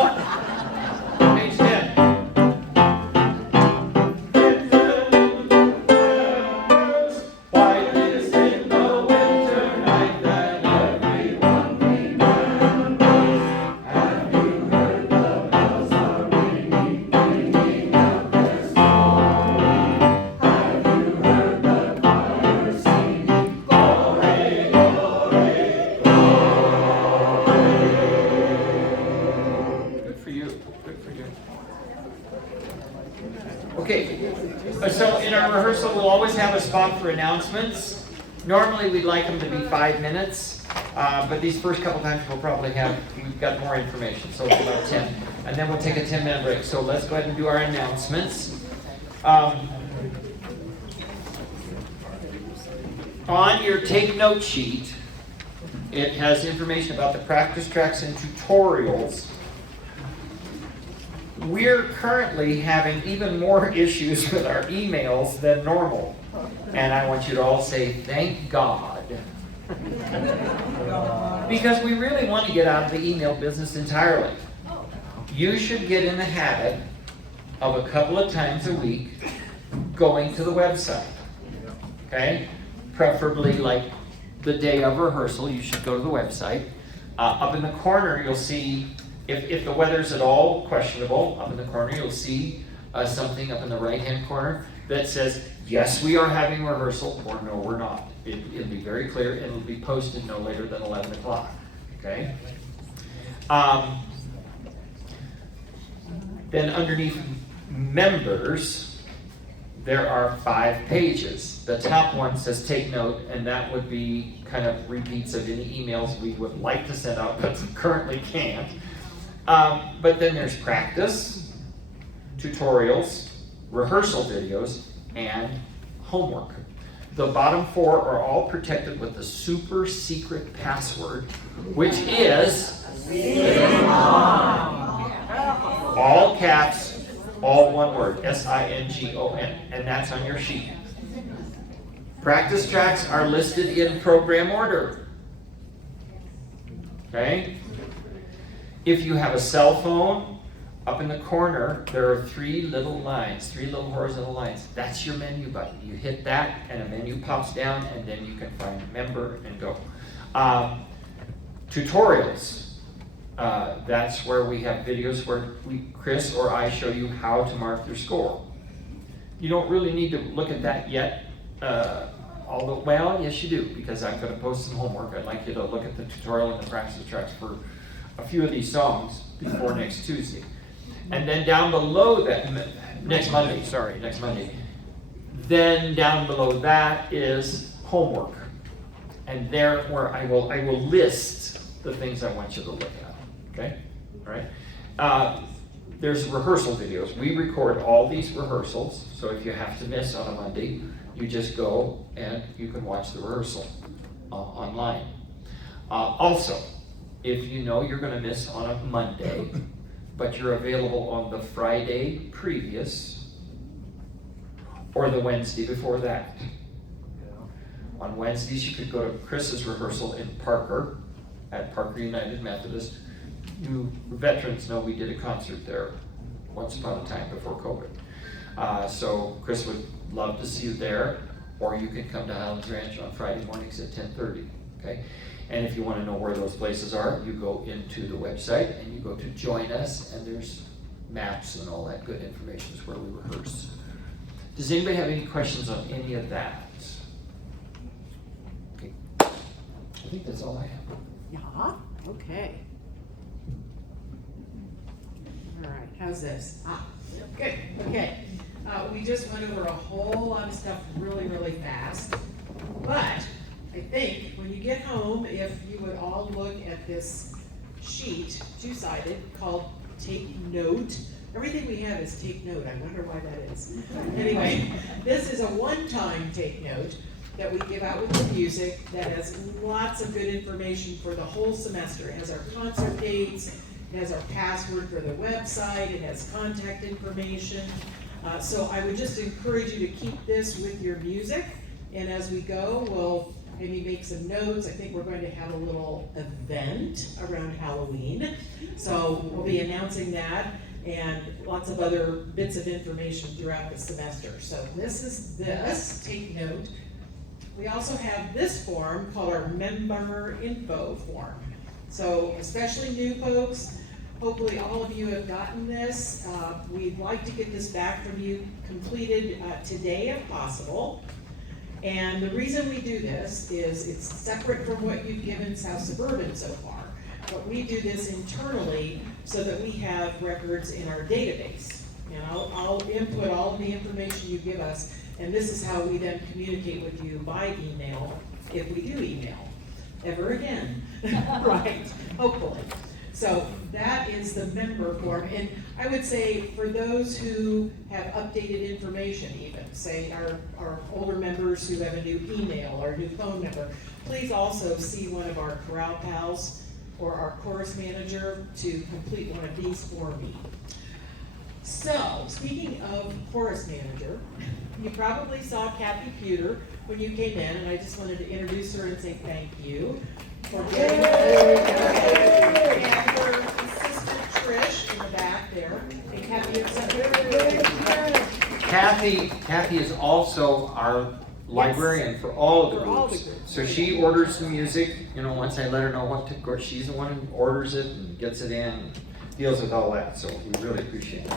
go. Page 10. White is in the winter night that everyone remembers. Have you heard the bells are ringing, ringing out their story? Have you heard the choir singing, glory, glory, glory? Good for you. Good for you. Okay, so in our rehearsal, we'll always have a spot for announcements. Normally, we'd like them to be 5 minutes, but these first couple times we'll probably we've got more information, so it's about 10. And then we'll take a 10-minute break. So let's go ahead and do our announcements. On your take note sheet, it has information about the practice tracks and tutorials. We're currently having even more issues with our emails than normal. And I want you to all say, thank God. Because we really want to get out of the email business entirely. You should get in the habit of a couple of times a week going to the website. Okay? Preferably like the day of rehearsal, you should go to the website. Up in the corner, you'll see, if the weather's at all questionable, up in the corner, you'll see something up in the right-hand corner that says, yes, we are having rehearsal, or no, we're not. It'll be very clear, and it'll be posted no later than 11 o'clock, okay? Then underneath members, there are 5 pages. The top one says take note, and that would be kind of repeats of any emails we would like to send out, but currently can't. But then there's practice, tutorials, rehearsal videos, and homework. The bottom 4 are all protected with a super secret password, which is all caps, all one word, SINGON, and that's on your sheet. Practice tracks are listed in program order. Okay? If you have a cell phone, up in the corner, there are 3 little lines, 3 little horizontal lines. That's your menu button. You hit that, and a menu pops down, and then you can find member and go. Tutorials. That's where we have videos where Chris or I show you how to mark your score. You don't really need to look at that yet. Although, well, yes you do, because I'm going to post some homework. I'd like you to look at the tutorial and the practice tracks for a few of these songs before next Tuesday. And then down below that, next Monday. Then down below that is homework. And there where I will list the things I want you to look at. Okay? All right? There's rehearsal videos. We record all these rehearsals, so if you have to miss on a Monday, you just go and you can watch the rehearsal online. Also, if you know you're going to miss on a Monday, but you're available on the Friday previous or the Wednesday before that. On Wednesdays, you could go to Chris's rehearsal in Parker at Parker United Methodist. You veterans know we did a concert there once upon a time before COVID. So Chris would love to see you there, or you can come to Highlands Ranch on Friday mornings at 10:30. Okay? And if you want to know where those places are, you go into the website and you go to join us, and there's maps and all that good information is where we rehearse. Does anybody have any questions on any of that? Okay. I think that's all I have. Yeah, okay. All right, how's this? Good, okay. We just went over a whole lot of stuff really, really fast. But I think when you get home, if you would all look at this sheet, 2-sided, called Take Note. Everything we have is Take Note. I wonder why that is. Anyway, this is a one-time Take Note that we give out with the music that has lots of good information for the whole semester. It has our concert dates, it has our password for the website, it has contact information. So I would just encourage you to keep this with your music, and as we go, we'll maybe make some notes. I think we're going to have a little event around Halloween. So we'll be announcing that and lots of other bits of information throughout the semester. So this, take note. We also have this form called our member info form. So especially new folks, hopefully all of you have gotten this. We'd like to get this back from you completed today if possible. And the reason we do this is it's separate from what you've given South Suburban so far. But we do this internally so that we have records in our database. And I'll input all of the information you give us, and this is how we then communicate with you by email, if we do email, ever again, right, hopefully. So that is the member form, and I would say for those who have updated information even, say our older members who have a new email or a new phone number, please also see one of our Choral pals or our chorus manager to complete one of these for me. So, speaking of chorus manager, you probably saw Kathy Pewter when you came in, and I just wanted to introduce her and say thank you for getting and her assistant Trish in the back there. And Kathy, Kathy is also our librarian for all of the groups. So she orders the music, once I let her know what to go, she's the one who orders it and gets it in, and deals with all that, so we really appreciate it.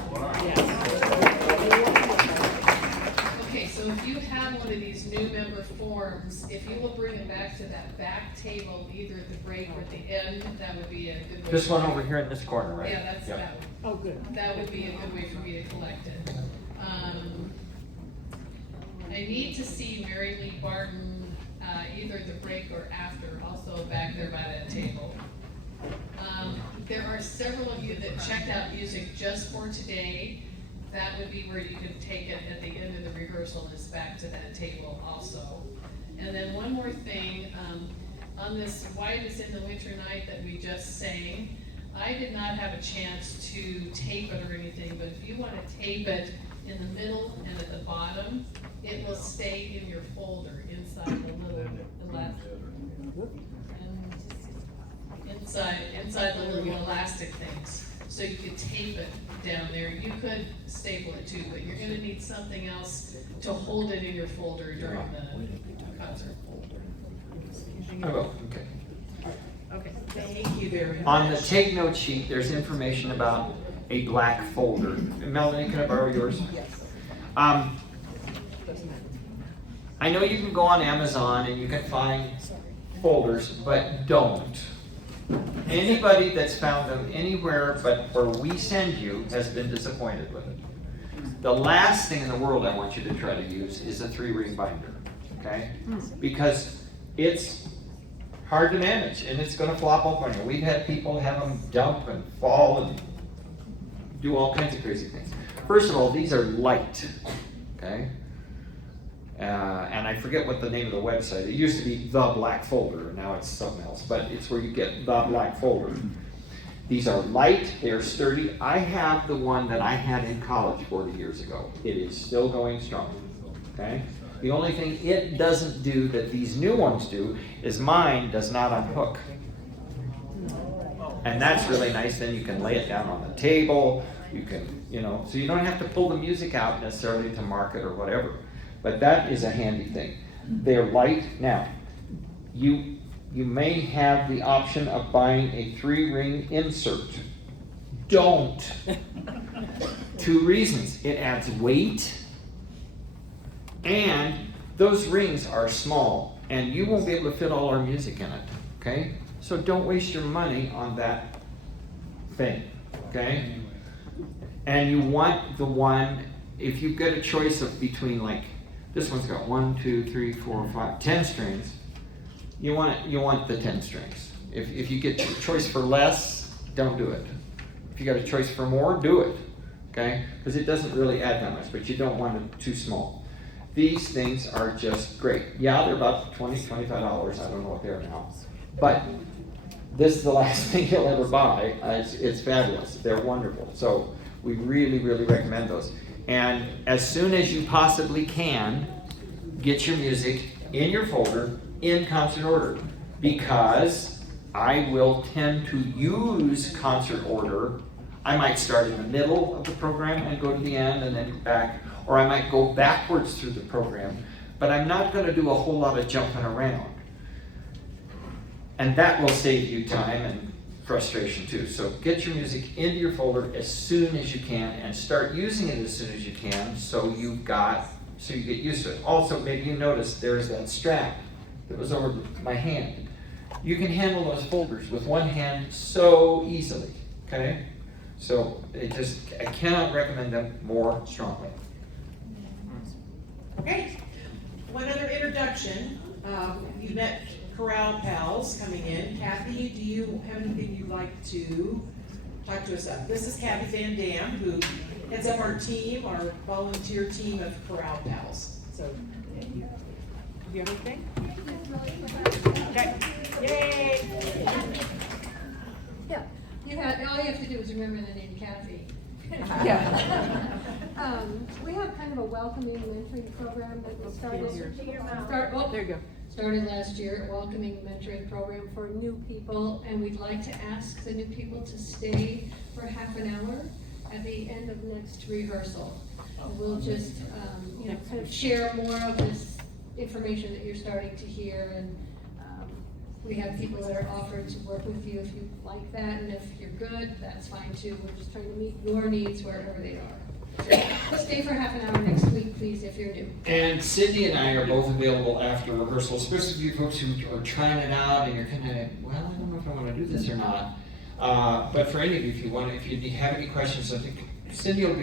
Okay, so if you have one of these new member forms, if you will bring it back to that back table, either at the break or at the end, that would be a good way. This one over here in this corner, right? Yeah, that's that one. oh, good. That would be a good way for me to collect it. I need to see Mary Lee Barton, either at the break or after, also back there by that table. There are several of you that checked out music just for today. That would be where you could take it at the end of the rehearsal, is back to that table also. And then one more thing, on this Why It Is in the Winter Night that we just sang, I did not have a chance to tape it or anything, but if you want to tape it in the middle and at the bottom, it will stay in your folder inside the little inside the little elastic things. So you could tape it down there. You could staple it too, but you're gonna need something else to hold it in your folder during the concert. I will, okay. Okay, thank you very much. On the take note sheet, there's information about a black folder. Melanie, can I borrow yours? Yes. I know you can go on Amazon and you can find folders, but don't. Anybody that's found them anywhere but where we send you has been disappointed with it. The last thing in the world I want you to try to use is a 3-ring binder, okay? Because it's hard to manage and it's gonna flop up on you. We've had people have them dump and fall and do all kinds of crazy things. First of all, these are light, okay? And I forget what the name of the website. It used to be The Black Folder, now it's something else, but it's where you get The Black Folder. These are light, they are sturdy. I have the one that I had in college 40 years ago. It is still going strong, okay? The only thing it doesn't do that these new ones do is mine does not unhook. And that's really nice, then you can lay it down on the table, you can, so you don't have to pull the music out necessarily to mark it or whatever. But that is a handy thing. They're light. Now, you may have the option of buying a 3-ring insert. Don't. 2 reasons. It adds weight, and those rings are small, and you won't be able to fit all our music in it, okay? So don't waste your money on that thing, okay? And you want the one, if you get a choice of between this one's got 1, 2, 3, 4, 5, 10 strings. You want the 10 strings. If you get a choice for less, don't do it. If you got a choice for more, do it. Okay? Because it doesn't really add that much, but you don't want it too small. These things are just great. Yeah, they're about $20, $25. I don't know what they are now. But this is the last thing you'll ever buy. It's fabulous. They're wonderful. So we really, really recommend those. And as soon as you possibly can, get your music in your folder, in concert order, because I will tend to use concert order. I might start in the middle of the program and go to the end and then back, or I might go backwards through the program, but I'm not going to do a whole lot of jumping around. And that will save you time and frustration too. So get your music into your folder as soon as you can and start using it as soon as you can, so you get used to it. Also, maybe you noticed there's that strap that was over my hand. You can handle those folders with one hand so easily, okay? So I cannot recommend them more strongly. Okay, one other introduction. You met Choral pals coming in. Kathy, do you have anything you'd like to talk to us about? This is Kathy Van Dam, who heads up our team, our volunteer team of Choral pals. So, do you have anything? Okay. Yay! Yeah, all you have to do is remember the name Kathy. Yeah. We have kind of a welcoming mentoring program that was started. There you go. Started last year, a welcoming mentoring program for new people, and we'd like to ask the new people to stay for half an hour at the end of next rehearsal. And we'll just, kind of share more of this information that you're starting to hear, and we have people that are offered to work with you if you like that, and if you're good, that's fine too. We're just trying to meet your needs wherever they are. So stay for half an hour next week, please, if you're new. And Cindy and I are both available after rehearsal, especially for you folks who are trying it out and you're kind of, well, I don't know if I want to do this or not. But for any of you, if you have any questions, I think Cindy and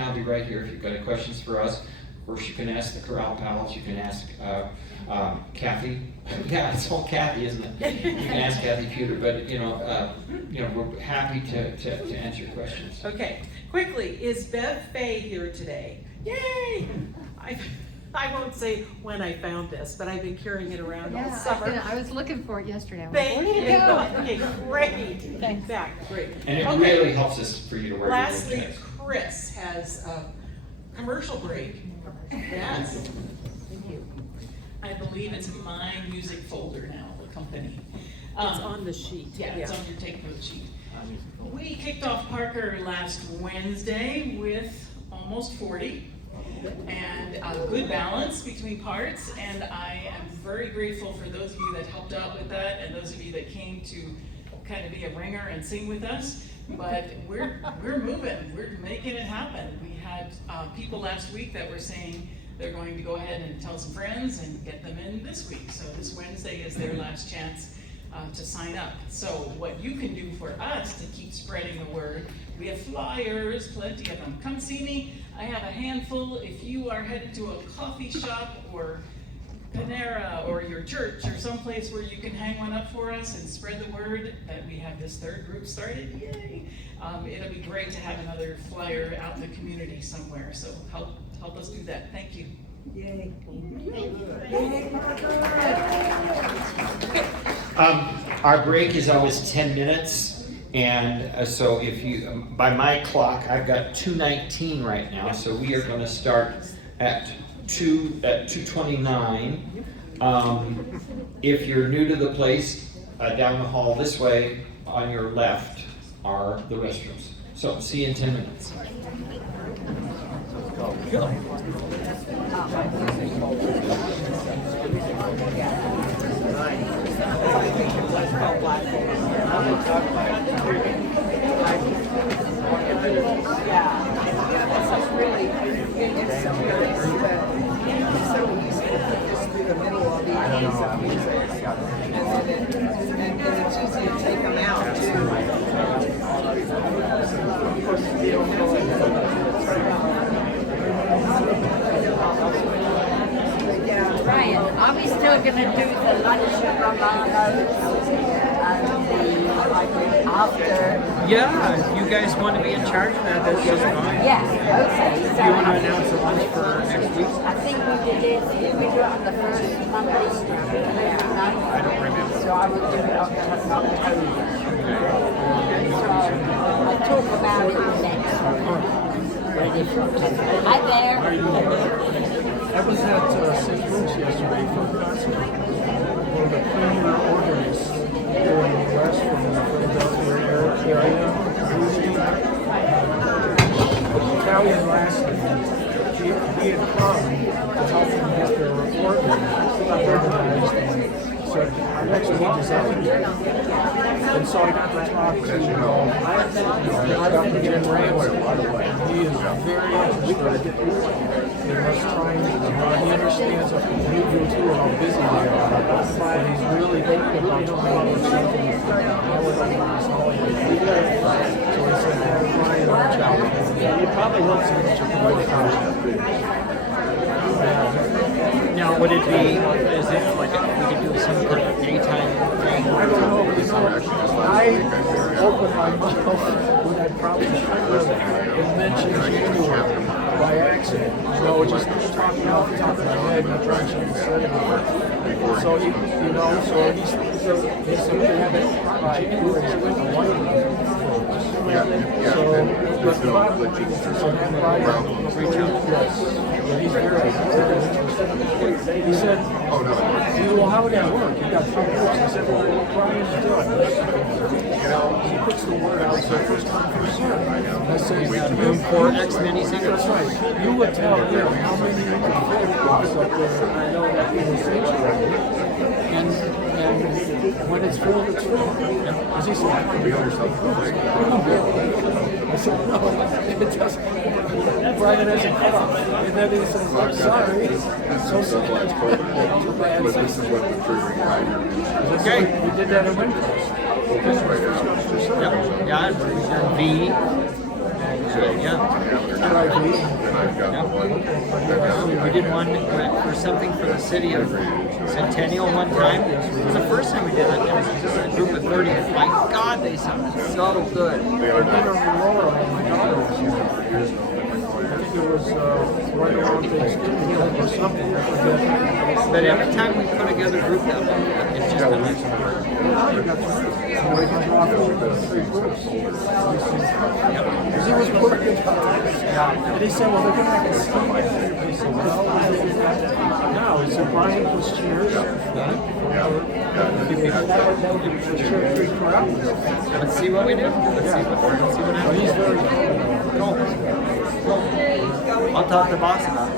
I will be right here if you've got any questions for us. Of course, you can ask the Choral pals, you can ask Kathy. Yeah, it's all Kathy, isn't it? You can ask Kathy Pewter, but we're happy to answer your questions. Okay, quickly, is Bev Fay here today? Yay! I won't say when I found this, but I've been carrying it around all summer. I was looking for it yesterday. I'm like, Thank where you. did it go? Okay, great. Thanks. Back, great. And it Okay. really helps us for you to wear your Lastly, name tags. Chris has a commercial break. Yes. Thank you. I believe it's my music folder now, the company. It's on the sheet. Yeah, it's on your take note sheet. We kicked off Parker last Wednesday with almost 40 and a good balance between parts, and I am very grateful for those of you that helped out with that and those of you that came to kind of be a ringer and sing with us. But we're moving, we're making it happen. We had people last week that were saying they're going to go ahead and tell some friends and get them in this week. So this Wednesday is their last chance to sign up. So what you can do for us to keep spreading the word, we have flyers, plenty of them. Come see me. I have a handful. If you are headed to a coffee shop or Panera or your church or someplace where you can hang one up for us and spread the word that we have this third group started, yay! It'll be great to have another flyer out in the community somewhere. So help us do that. Thank you. Yay. Our break is always 10 minutes, and so if you, by my clock, I've got 2:19 right now, so we are going to start at 2:29. If you're new to the place, down the hall this way, on your left are the restrooms. So see you in 10 minutes. Ryan, are we still going to do the lunch at Romano's and after? Yeah, if you guys want to be in charge of that, that's just fine. Yeah, okay. Do you want to announce the lunch for next week? I think did we do it on the first Monday? I don't remember. So I will do it on October. So I'll talk about it next. Ready for October. Hi there. I was at St. Luke's yesterday for a concert. pages of it. And so I got to talk to Jim Ramsey. He is very interested in us trying to, he understands what you do too, how busy they are. And he's really thinking about trying to do something with the holidays. So he said, Brian, watch out. You probably won't see what you can work out. Now, would it be, is it like we could do some kind of daytime thing? I don't know. I opened my mouth when I probably shouldn't have and mentioned January by accident. So just talking off the top of my head and trying to say it. So he, so he said we have it by January. So, but he's very interested. He said, well, how would that work? You got 3 groups. I said, well, what Brian's doing, he puts the word out, so first come, first serve. I said, We got room for X many singers. that's right. You would tell him how many you can fit across up there. I know that in the sanctuary. And when it's filled, it's filled. Because he said, I said, no, it doesn't. Brian hasn't come up. And then he said, I'm sorry. So sorry. Too bad. Okay. We did that in Windows. Yeah, we've done V. We did one for something for the city of Centennial one time. It was the first time we did it. It was just a group of 30. And my God, they sounded so good. I did on Aurora when my daughter was here. I think it was right around Thanksgiving or something. I forget. But every time we put together a group that way, it's just amazing. We can draw from 3 groups. Because he was pretty good. And he said, well, they're going to have to steam it. He said, well, no. He said, Brian was cheers. Let's see what we do. Let's see what happens. He's very cool. I'll talk to boss about it.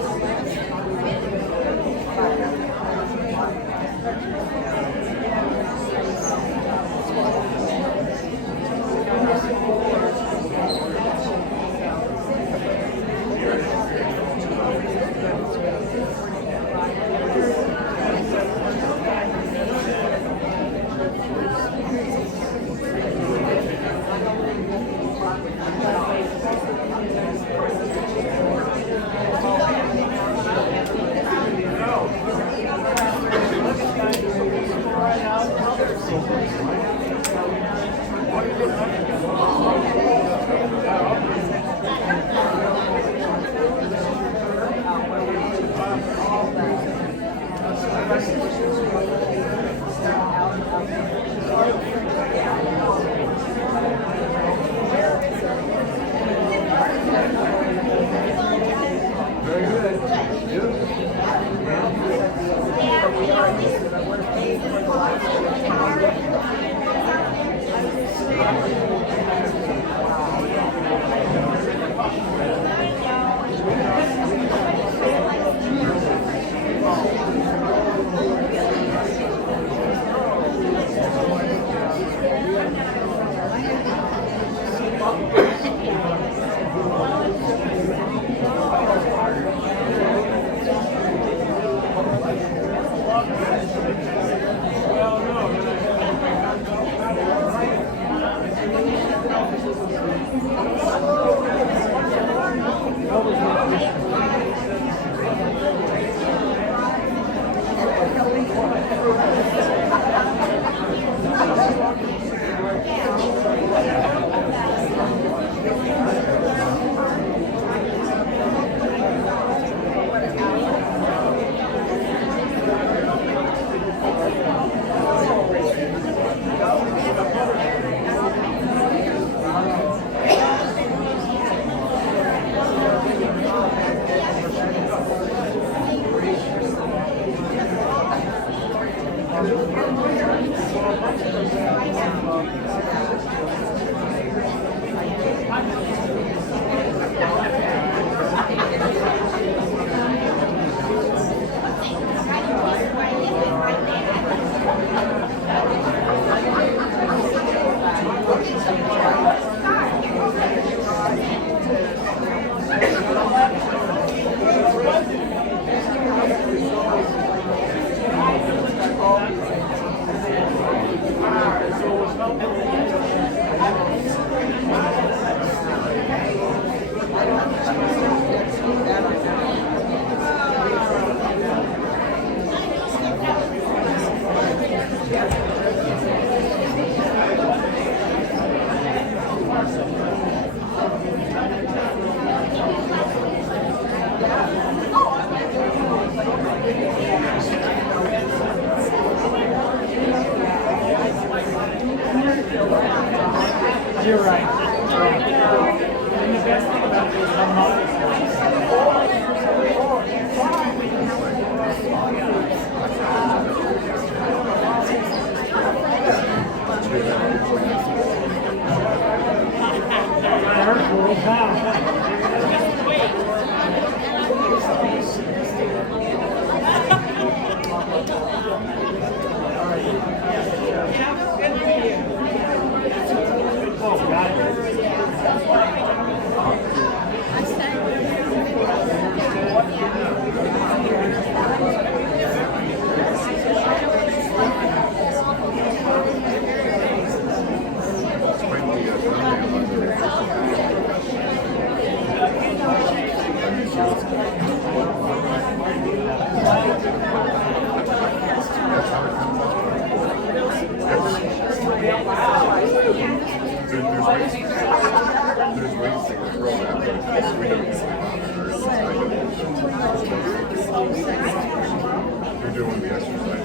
You're doing the exercise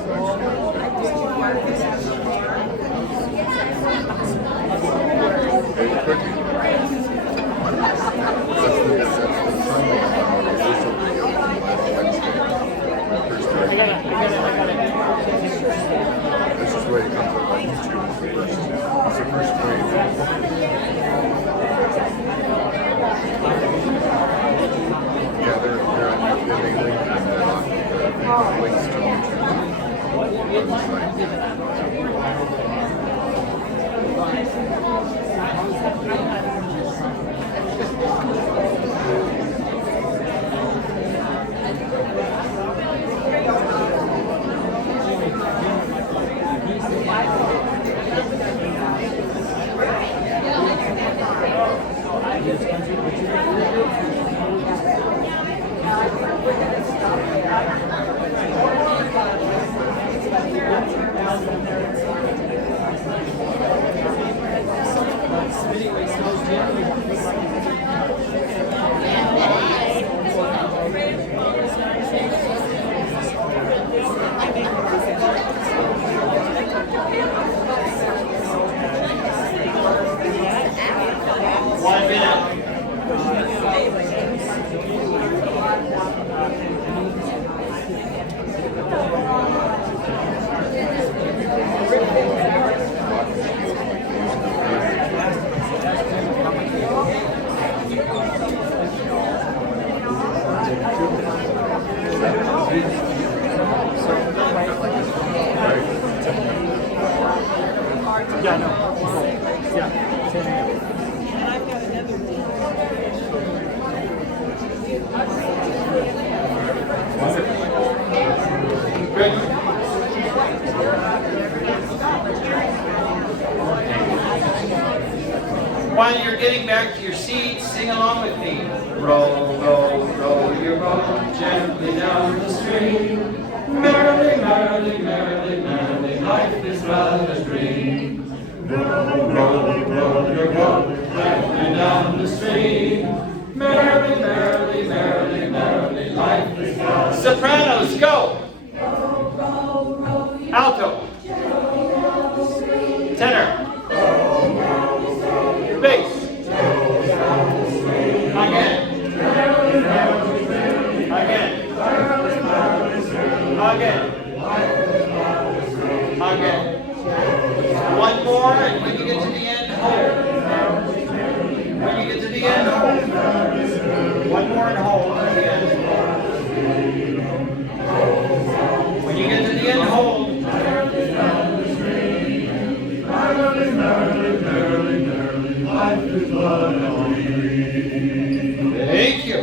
This is where it comes up on YouTube. It's the first wave. Yeah, they're on YouTube. They link links to YouTube on Yeah, no. Yeah. Good. While you're getting back to your seats, sing along with me. Roll, roll, roll your boat gently down the stream. Merrily, merrily, merrily, merrily, life is but a dream. Roll, roll, roll your boat gently down the stream. Merrily, merrily, merrily, merrily, life is but a dream. Sopranos, go! Alto. Tenor. Bass. Again. Again. Again. Again. One more, and when you get to the end, hold. When you get to the end, hold. One more and hold at the end. When you get to the end, hold. Merrily, merrily, merrily, merrily, life is but a dream. Thank you.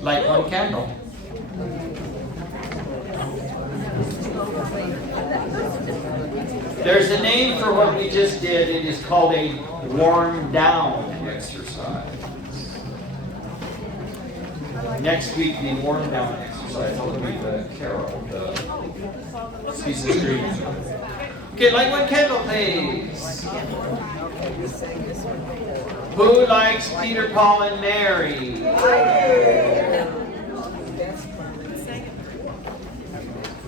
Light one candle. There's a name for what we just did. It is called a warm down exercise. Next week, the warm down exercise will be the carol, the Jesus Green. Okay, light one candle, please. Who likes Peter, Paul, and Mary?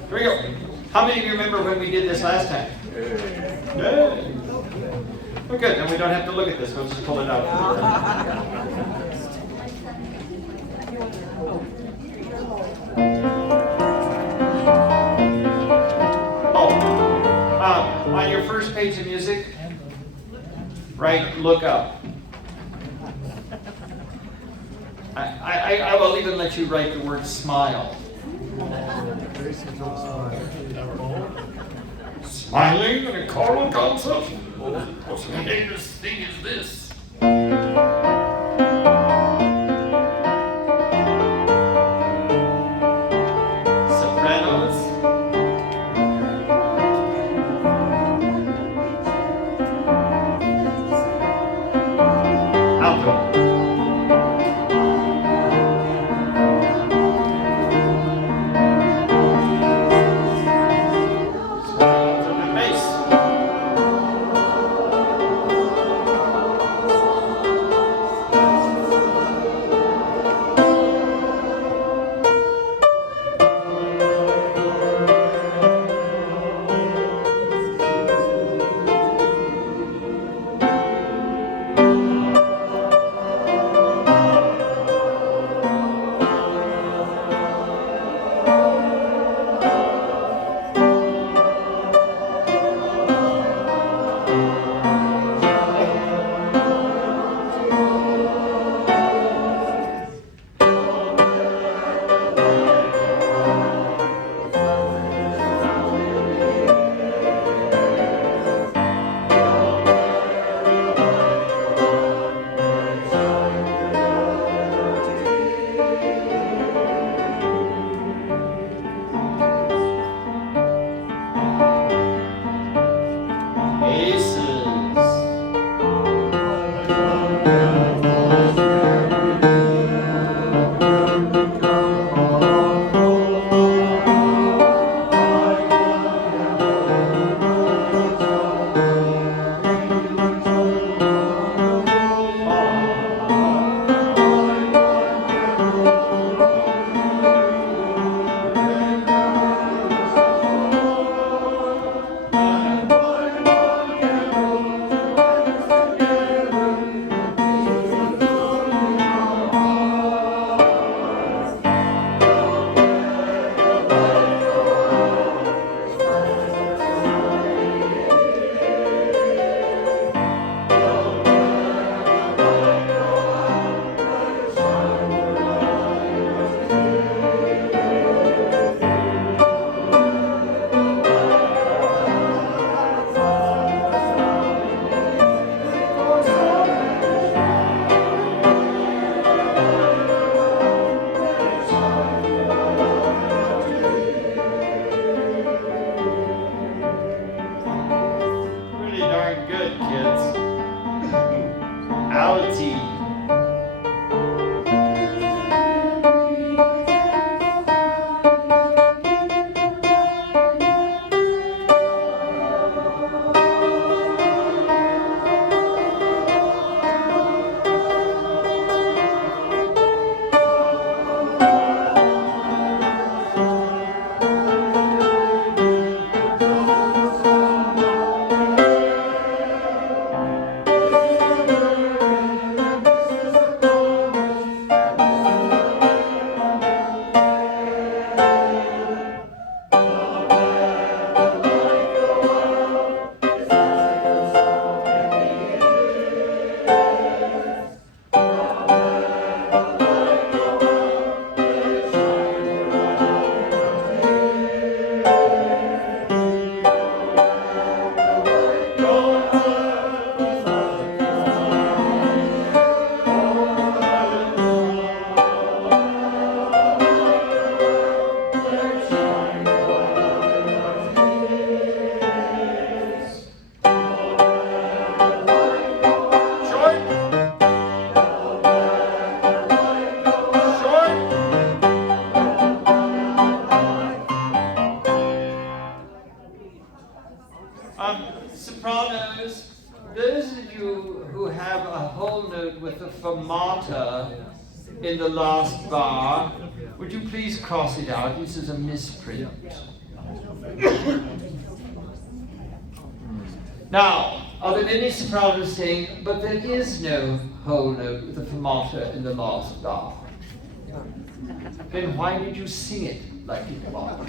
Here we go. How many of you remember when we did this last time? Good. Well, good. Then we don't have to look at this. We'll just pull it out. look up. I will even let you write the word smile. Smiling in a choral concert? What heinous thing is this? Sopranos? Alto. Sopranos, those of you who have a whole note with a fermata in the last bar, would you please cross it out? This is a misprint. Now, are there any sopranos saying, but there is no whole note with a fermata in the last bar? Then why did you sing it like it was?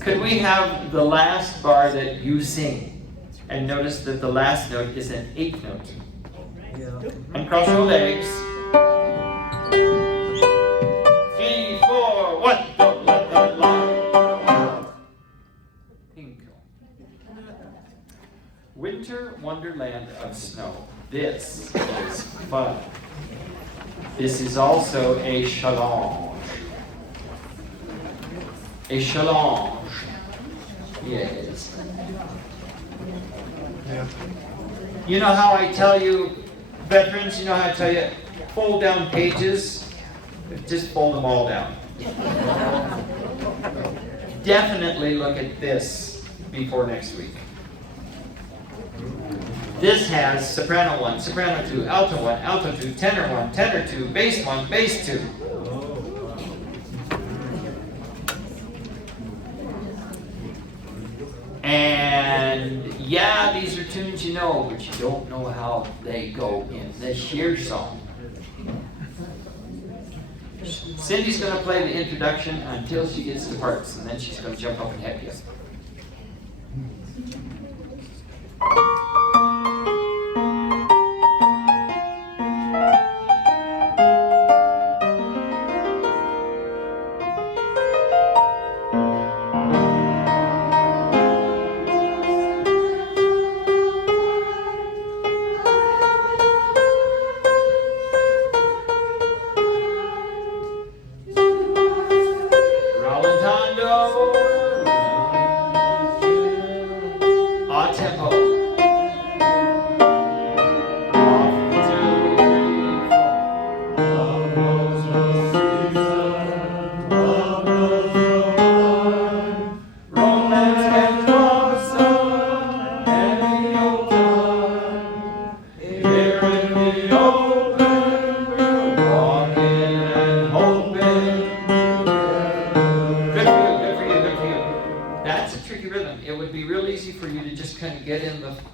Could we have the last bar that you sing? And notice that the last note is an 8th note. And cross your legs. 3, 4, 1, don't let the light. Pinko. Winter Wonderland of Snow. This is fun. This is also a challenge. A challenge. Yes. Yeah. You know how I tell you, veterans, you know how I tell you, fold down pages? Just fold them all down. Definitely look at this before next week. This has soprano 1, soprano 2, alto 1, alto 2, tenor 1, tenor 2, bass 1, bass 2. And yeah, these are tunes you know, but you don't know how they go in this year's song. Cindy's going to play the introduction until she gets to parts, and then she's going to jump up and help you.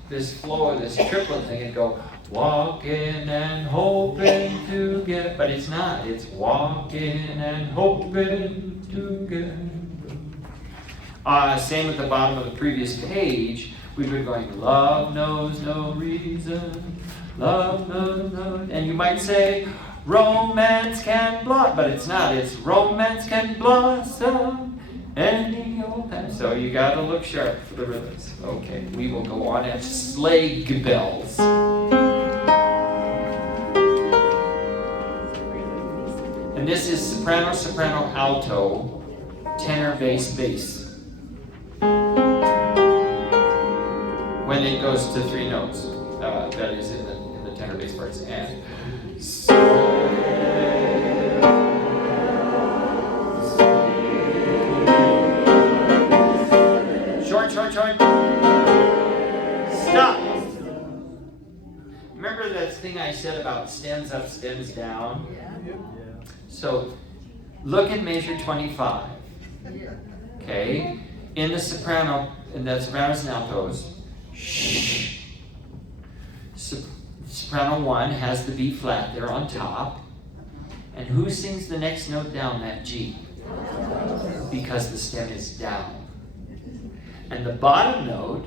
This flow of this triplet thing and go walking and hoping to get, but it's not. It's walking and hoping to get. Same at the bottom of the previous page. We've been going, love knows no reason, love knows no, and you might say, romance can blossom, but it's not. It's romance can blossom. Any old time. So you gotta look sharp for the rhythms. Okay, we will go on at sleigh bells. And this is soprano, soprano, alto, tenor, bass, bass. When it goes to 3 notes, that is in the tenor, bass parts. And short. Stop. Remember that thing I said about stems up, stems down? Yeah. So look at measure 25. Okay? In the soprano, in the sopranos and altos, shh. Soprano 1 has the B flat there on top. And who sings the next note down, that G? Because the stem is down. And the bottom note,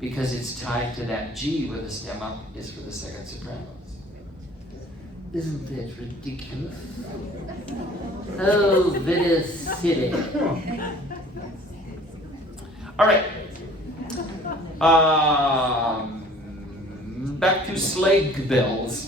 because it's tied to that G with the stem up, is for the second sopranos. Isn't that ridiculous? Oh, very silly. All right. Back to sleigh bells.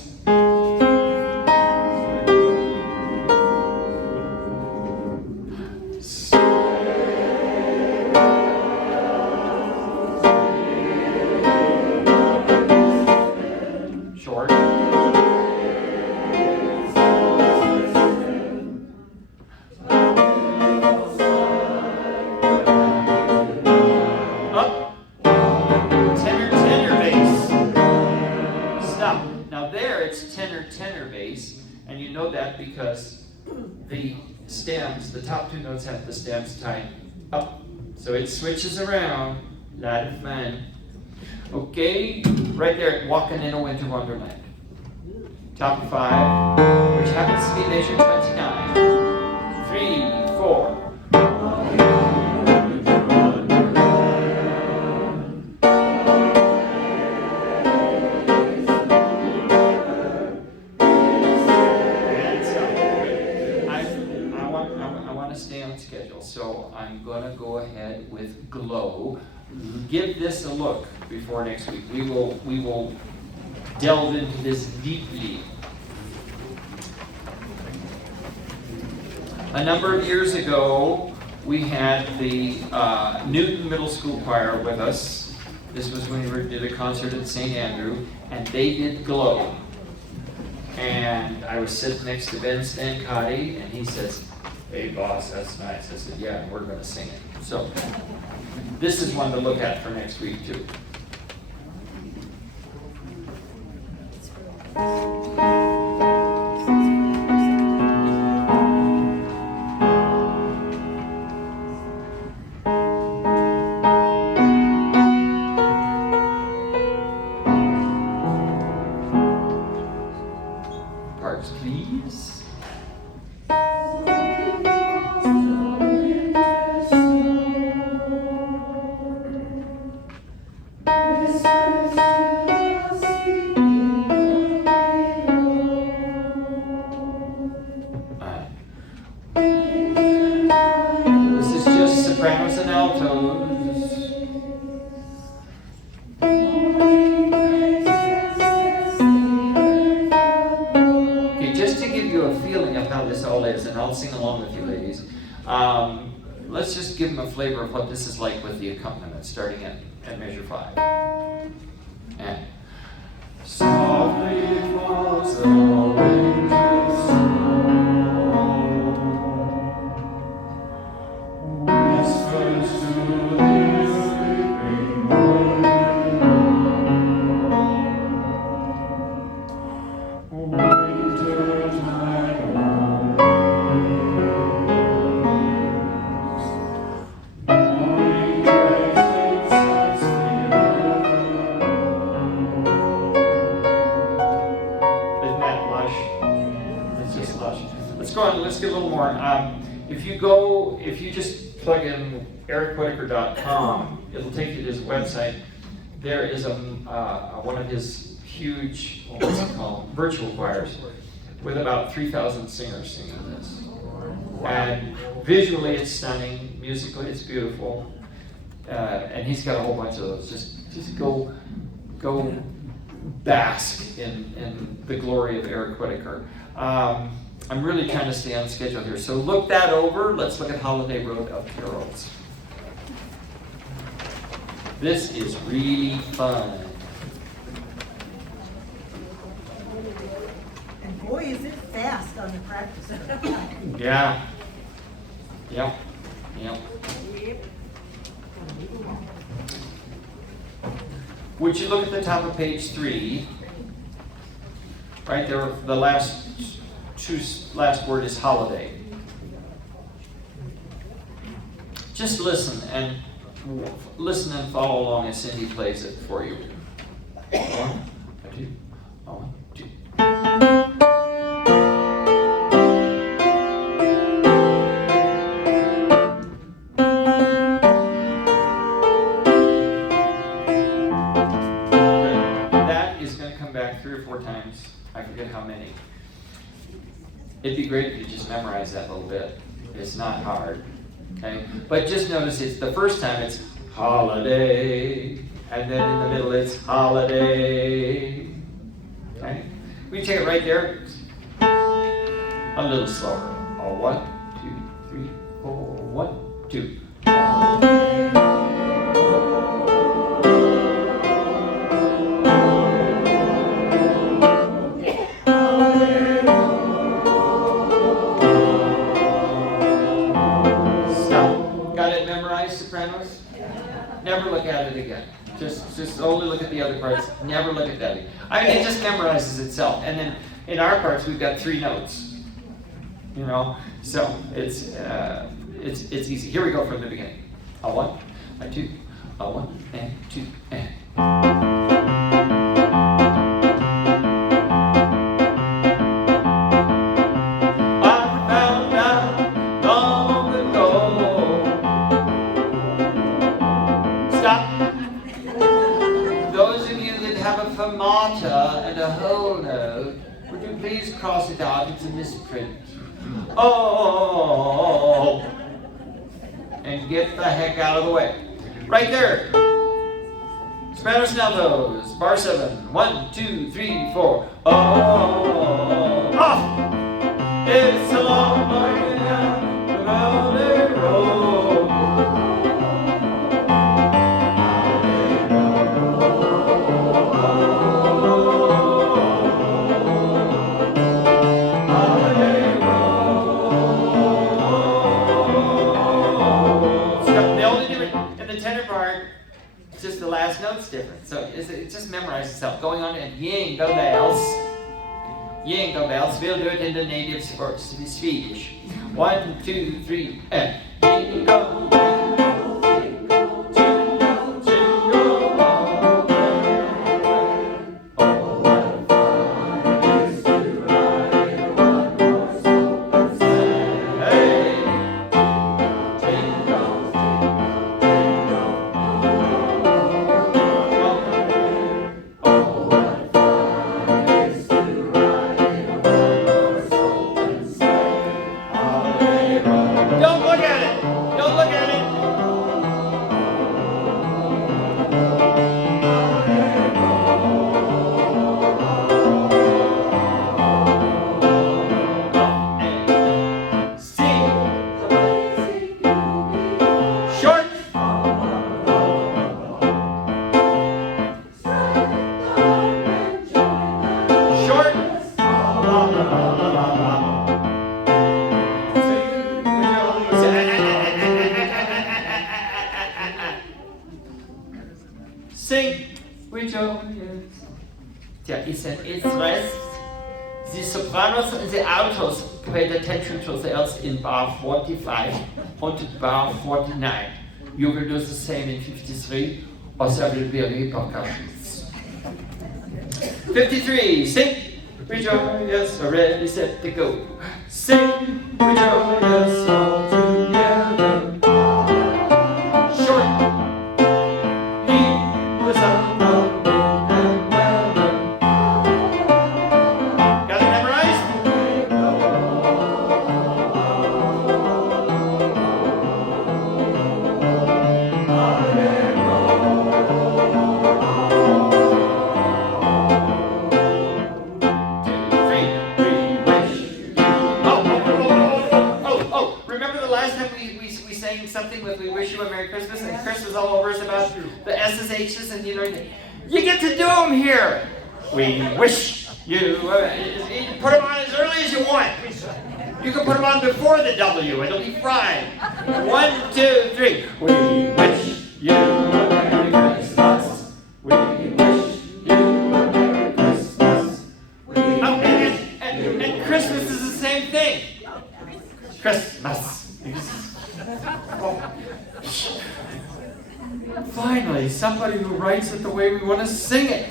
Because the stems, the top 2 notes have the stems tied up. So it switches around. Lot of fun. Okay, right there, Walking in a Winter Wonderland. Top 5, which happens to be measure 29. 3, 4. glow. Give this a look before next week. We will delve into this deeply. A number of years ago, we had the Newton Middle School Choir with us. This was when we did a concert at St. Andrew, and they did Glow. And I was sitting next to Ben Stancati, and he says, "Hey boss, that's nice." I said, "Yeah, and we're going to sing it." So this is one to look at for next week too. Parts, please. This is just sopranos and altos. Okay, just to give you a feeling of how this all is, and I'll sing along with you ladies, let's just give them a flavor of what this is like with the accompaniment, starting at measure 5. And softly falls the winter snow, whispers to the sleeping morning, wintertime morning graces as the Isn't that lush? It's just lush. Let's go on, let's get a little more. If you just plug in ericwhitaker.com, it'll take you to his website. There is one of his huge, what's it called, virtual choirs with about 3,000 singers singing this. And visually it's stunning, musically it's beautiful, and he's got a whole bunch of those. Just go bask in the glory of Eric Whitaker. I'm really trying to stay on schedule here, so look that over. Let's look at Holiday Road of Carols. This is really fun. And boy, is it fast on the practice. Yeah. Yep. Would you look at the top of page 3? Right there, the last word is holiday. Just listen and follow along as Cindy plays it for you. 1, 2, 1, 2. That is going to come back 3 or 4 times. I forget how many. It'd be great if you just memorize that a little bit. It's not hard. Okay? But just notice it's the first time it's holiday, and then in the middle it's holiday. Okay? We take it right there. A little slower. 1, 2, 3, 4. 1, 2. Sopranos? Never look at it again. Just only look at the other parts. Never look at that again. I mean, it just memorizes itself. And then in our parts, we've got 3 notes. You know, so it's easy. Here we go from the beginning. 1, 2, 1, and 2, and. Fermata and a whole note, would you please cross it out? It's a misprint. Oh, and get the heck out of the way. Right there. Sopranos and altos. Bar 7. 1, 2, 3, 4. Oh, off. It's a long way down the valley road. The only difference in the tenor part, it's just the last note's different. So it just memorize itself. Going on and jingle bells. Jingle bells. We'll do it in the native Swedish. 1, 2, 3, and jingle bells. Sing with your ears. There is an interest. The sopranos and the altos paid attention to theirs in bar 45 and bar 49. You will do the same in 53, or there will be repercussions. 53, sing with your ears, already set to go. Sing with your ears all together. Short. Something with "We Wish You a Merry Christmas," and Chris was all over us about the SSHs, and you get to do them here. We wish you. You put them on as early as you want. You can put them on before the W, it'll be fine. 1, 2, 3. We wish you a Merry Christmas. We wish you a Merry Christmas. And Christmas is the same thing. Christmas. Finally, somebody who writes it the way we want to sing it.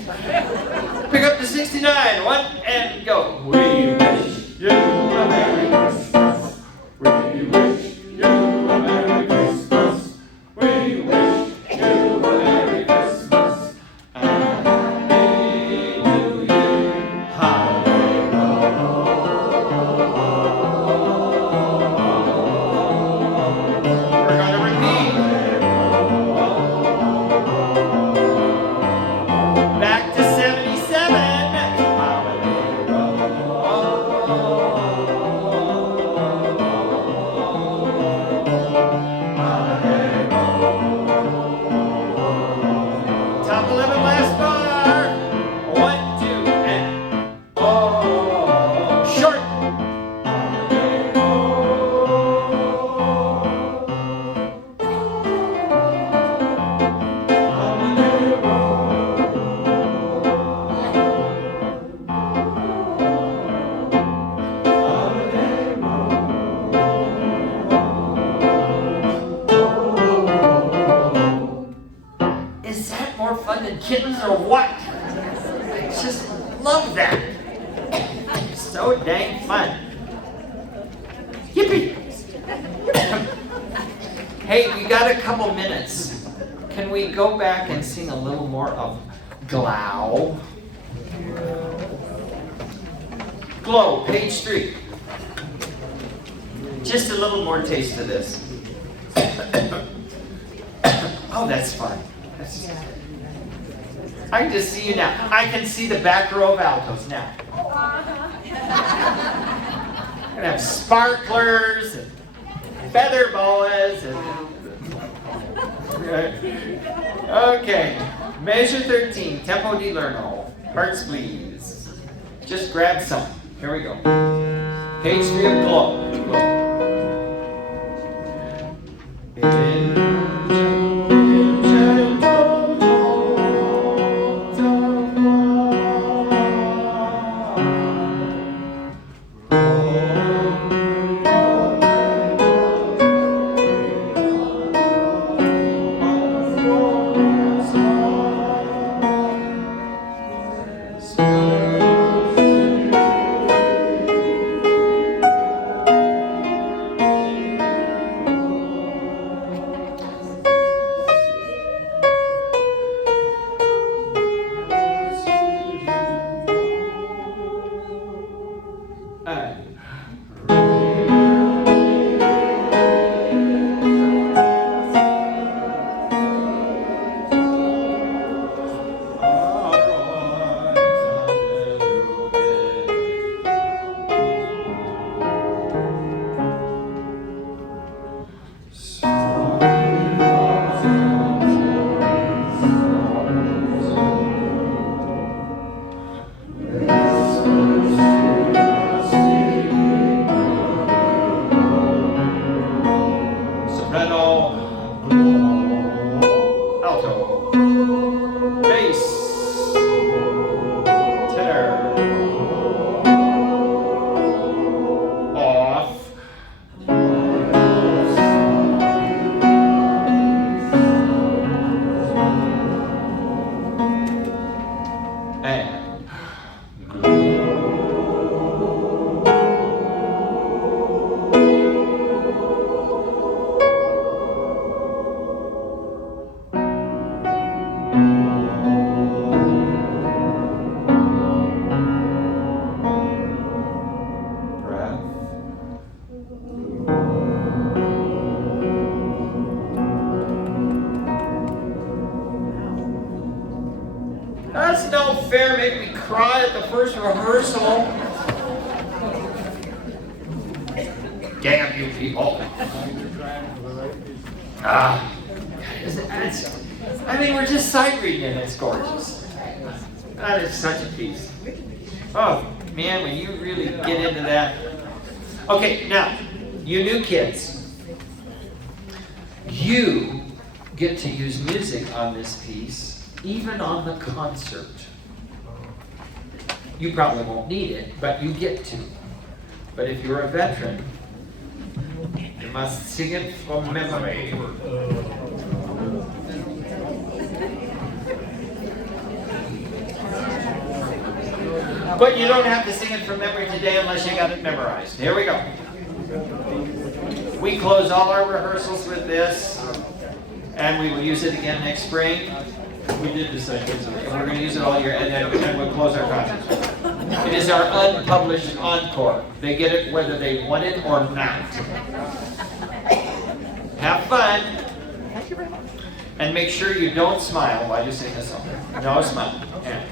Pick up to 69, 1, and go. We wish you a Merry Christmas. We wish you a Merry Christmas. We wish you a Merry Christmas. And a Happy New Year. Hallelujah. We're going to repeat. Back to 77. Top 11, last bar. 1, 2, and oh, short. Is that more fun than kittens or what? I just love that. It's so dang fun. Yippee! Hey, we got a couple minutes. Can we go back and sing a little more of Glow? Glow, page 3. Just a little more taste of this. Oh, that's fun. I can just see you now. I can see the back row of altos now. We're gonna have sparklers and feather boas and. Okay, measure 13, tempo di lerno. Hearts, please. Just grab some. Here we go. Page 3 of Glow. That's no fair, make me cry at the first rehearsal. Damn you people. I mean, we're just sight reading and it's gorgeous. That is such a piece. Oh, man, when you really get into that. Okay, now, you new kids, you get to use music on this piece. Even on the concert. You probably won't need it, but you get to. But if you're a veteran, you must sing it from memory. But you don't have to sing it from memory today unless you got it memorized. Here we go. We close all our rehearsals with this, and we will use it again next spring. We did decide to use it. We're going to use it all year, and then we'll close our concerts. It is our unpublished encore. They get it whether they want it or not. Have fun. Thank you very much. And make sure you don't smile while you sing the song. No smile. Yeah.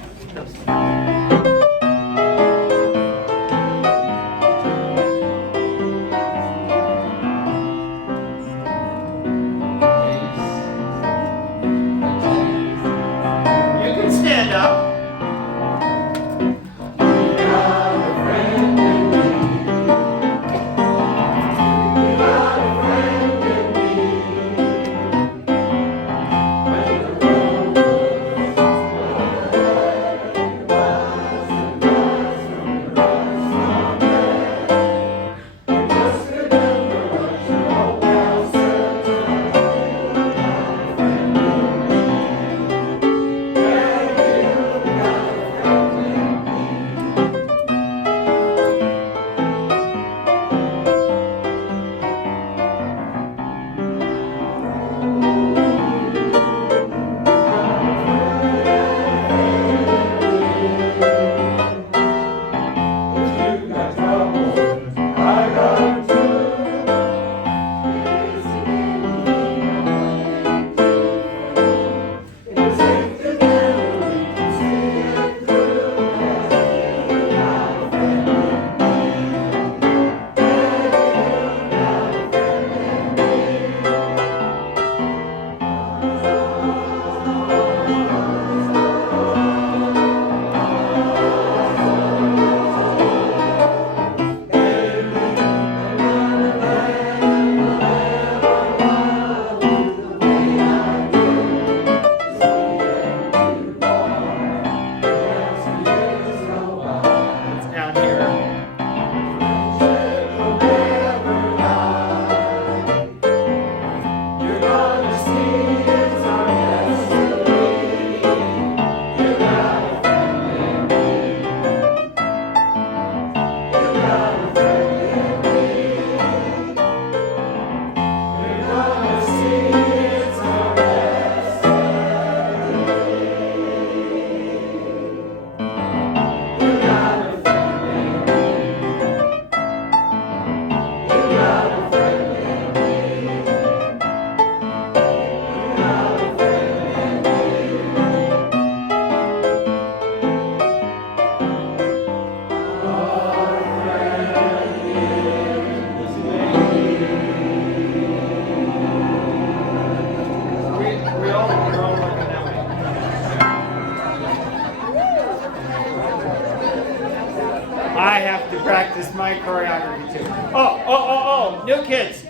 It's my choreography too. Oh, new kids.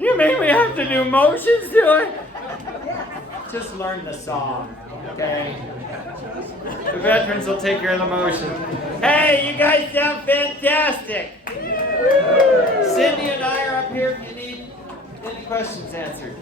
You make me have to do motions to it? Just learn the song, okay? The veterans will take care of the motion. Hey, you guys sound fantastic. Cindy and I are up here if you need any questions answered.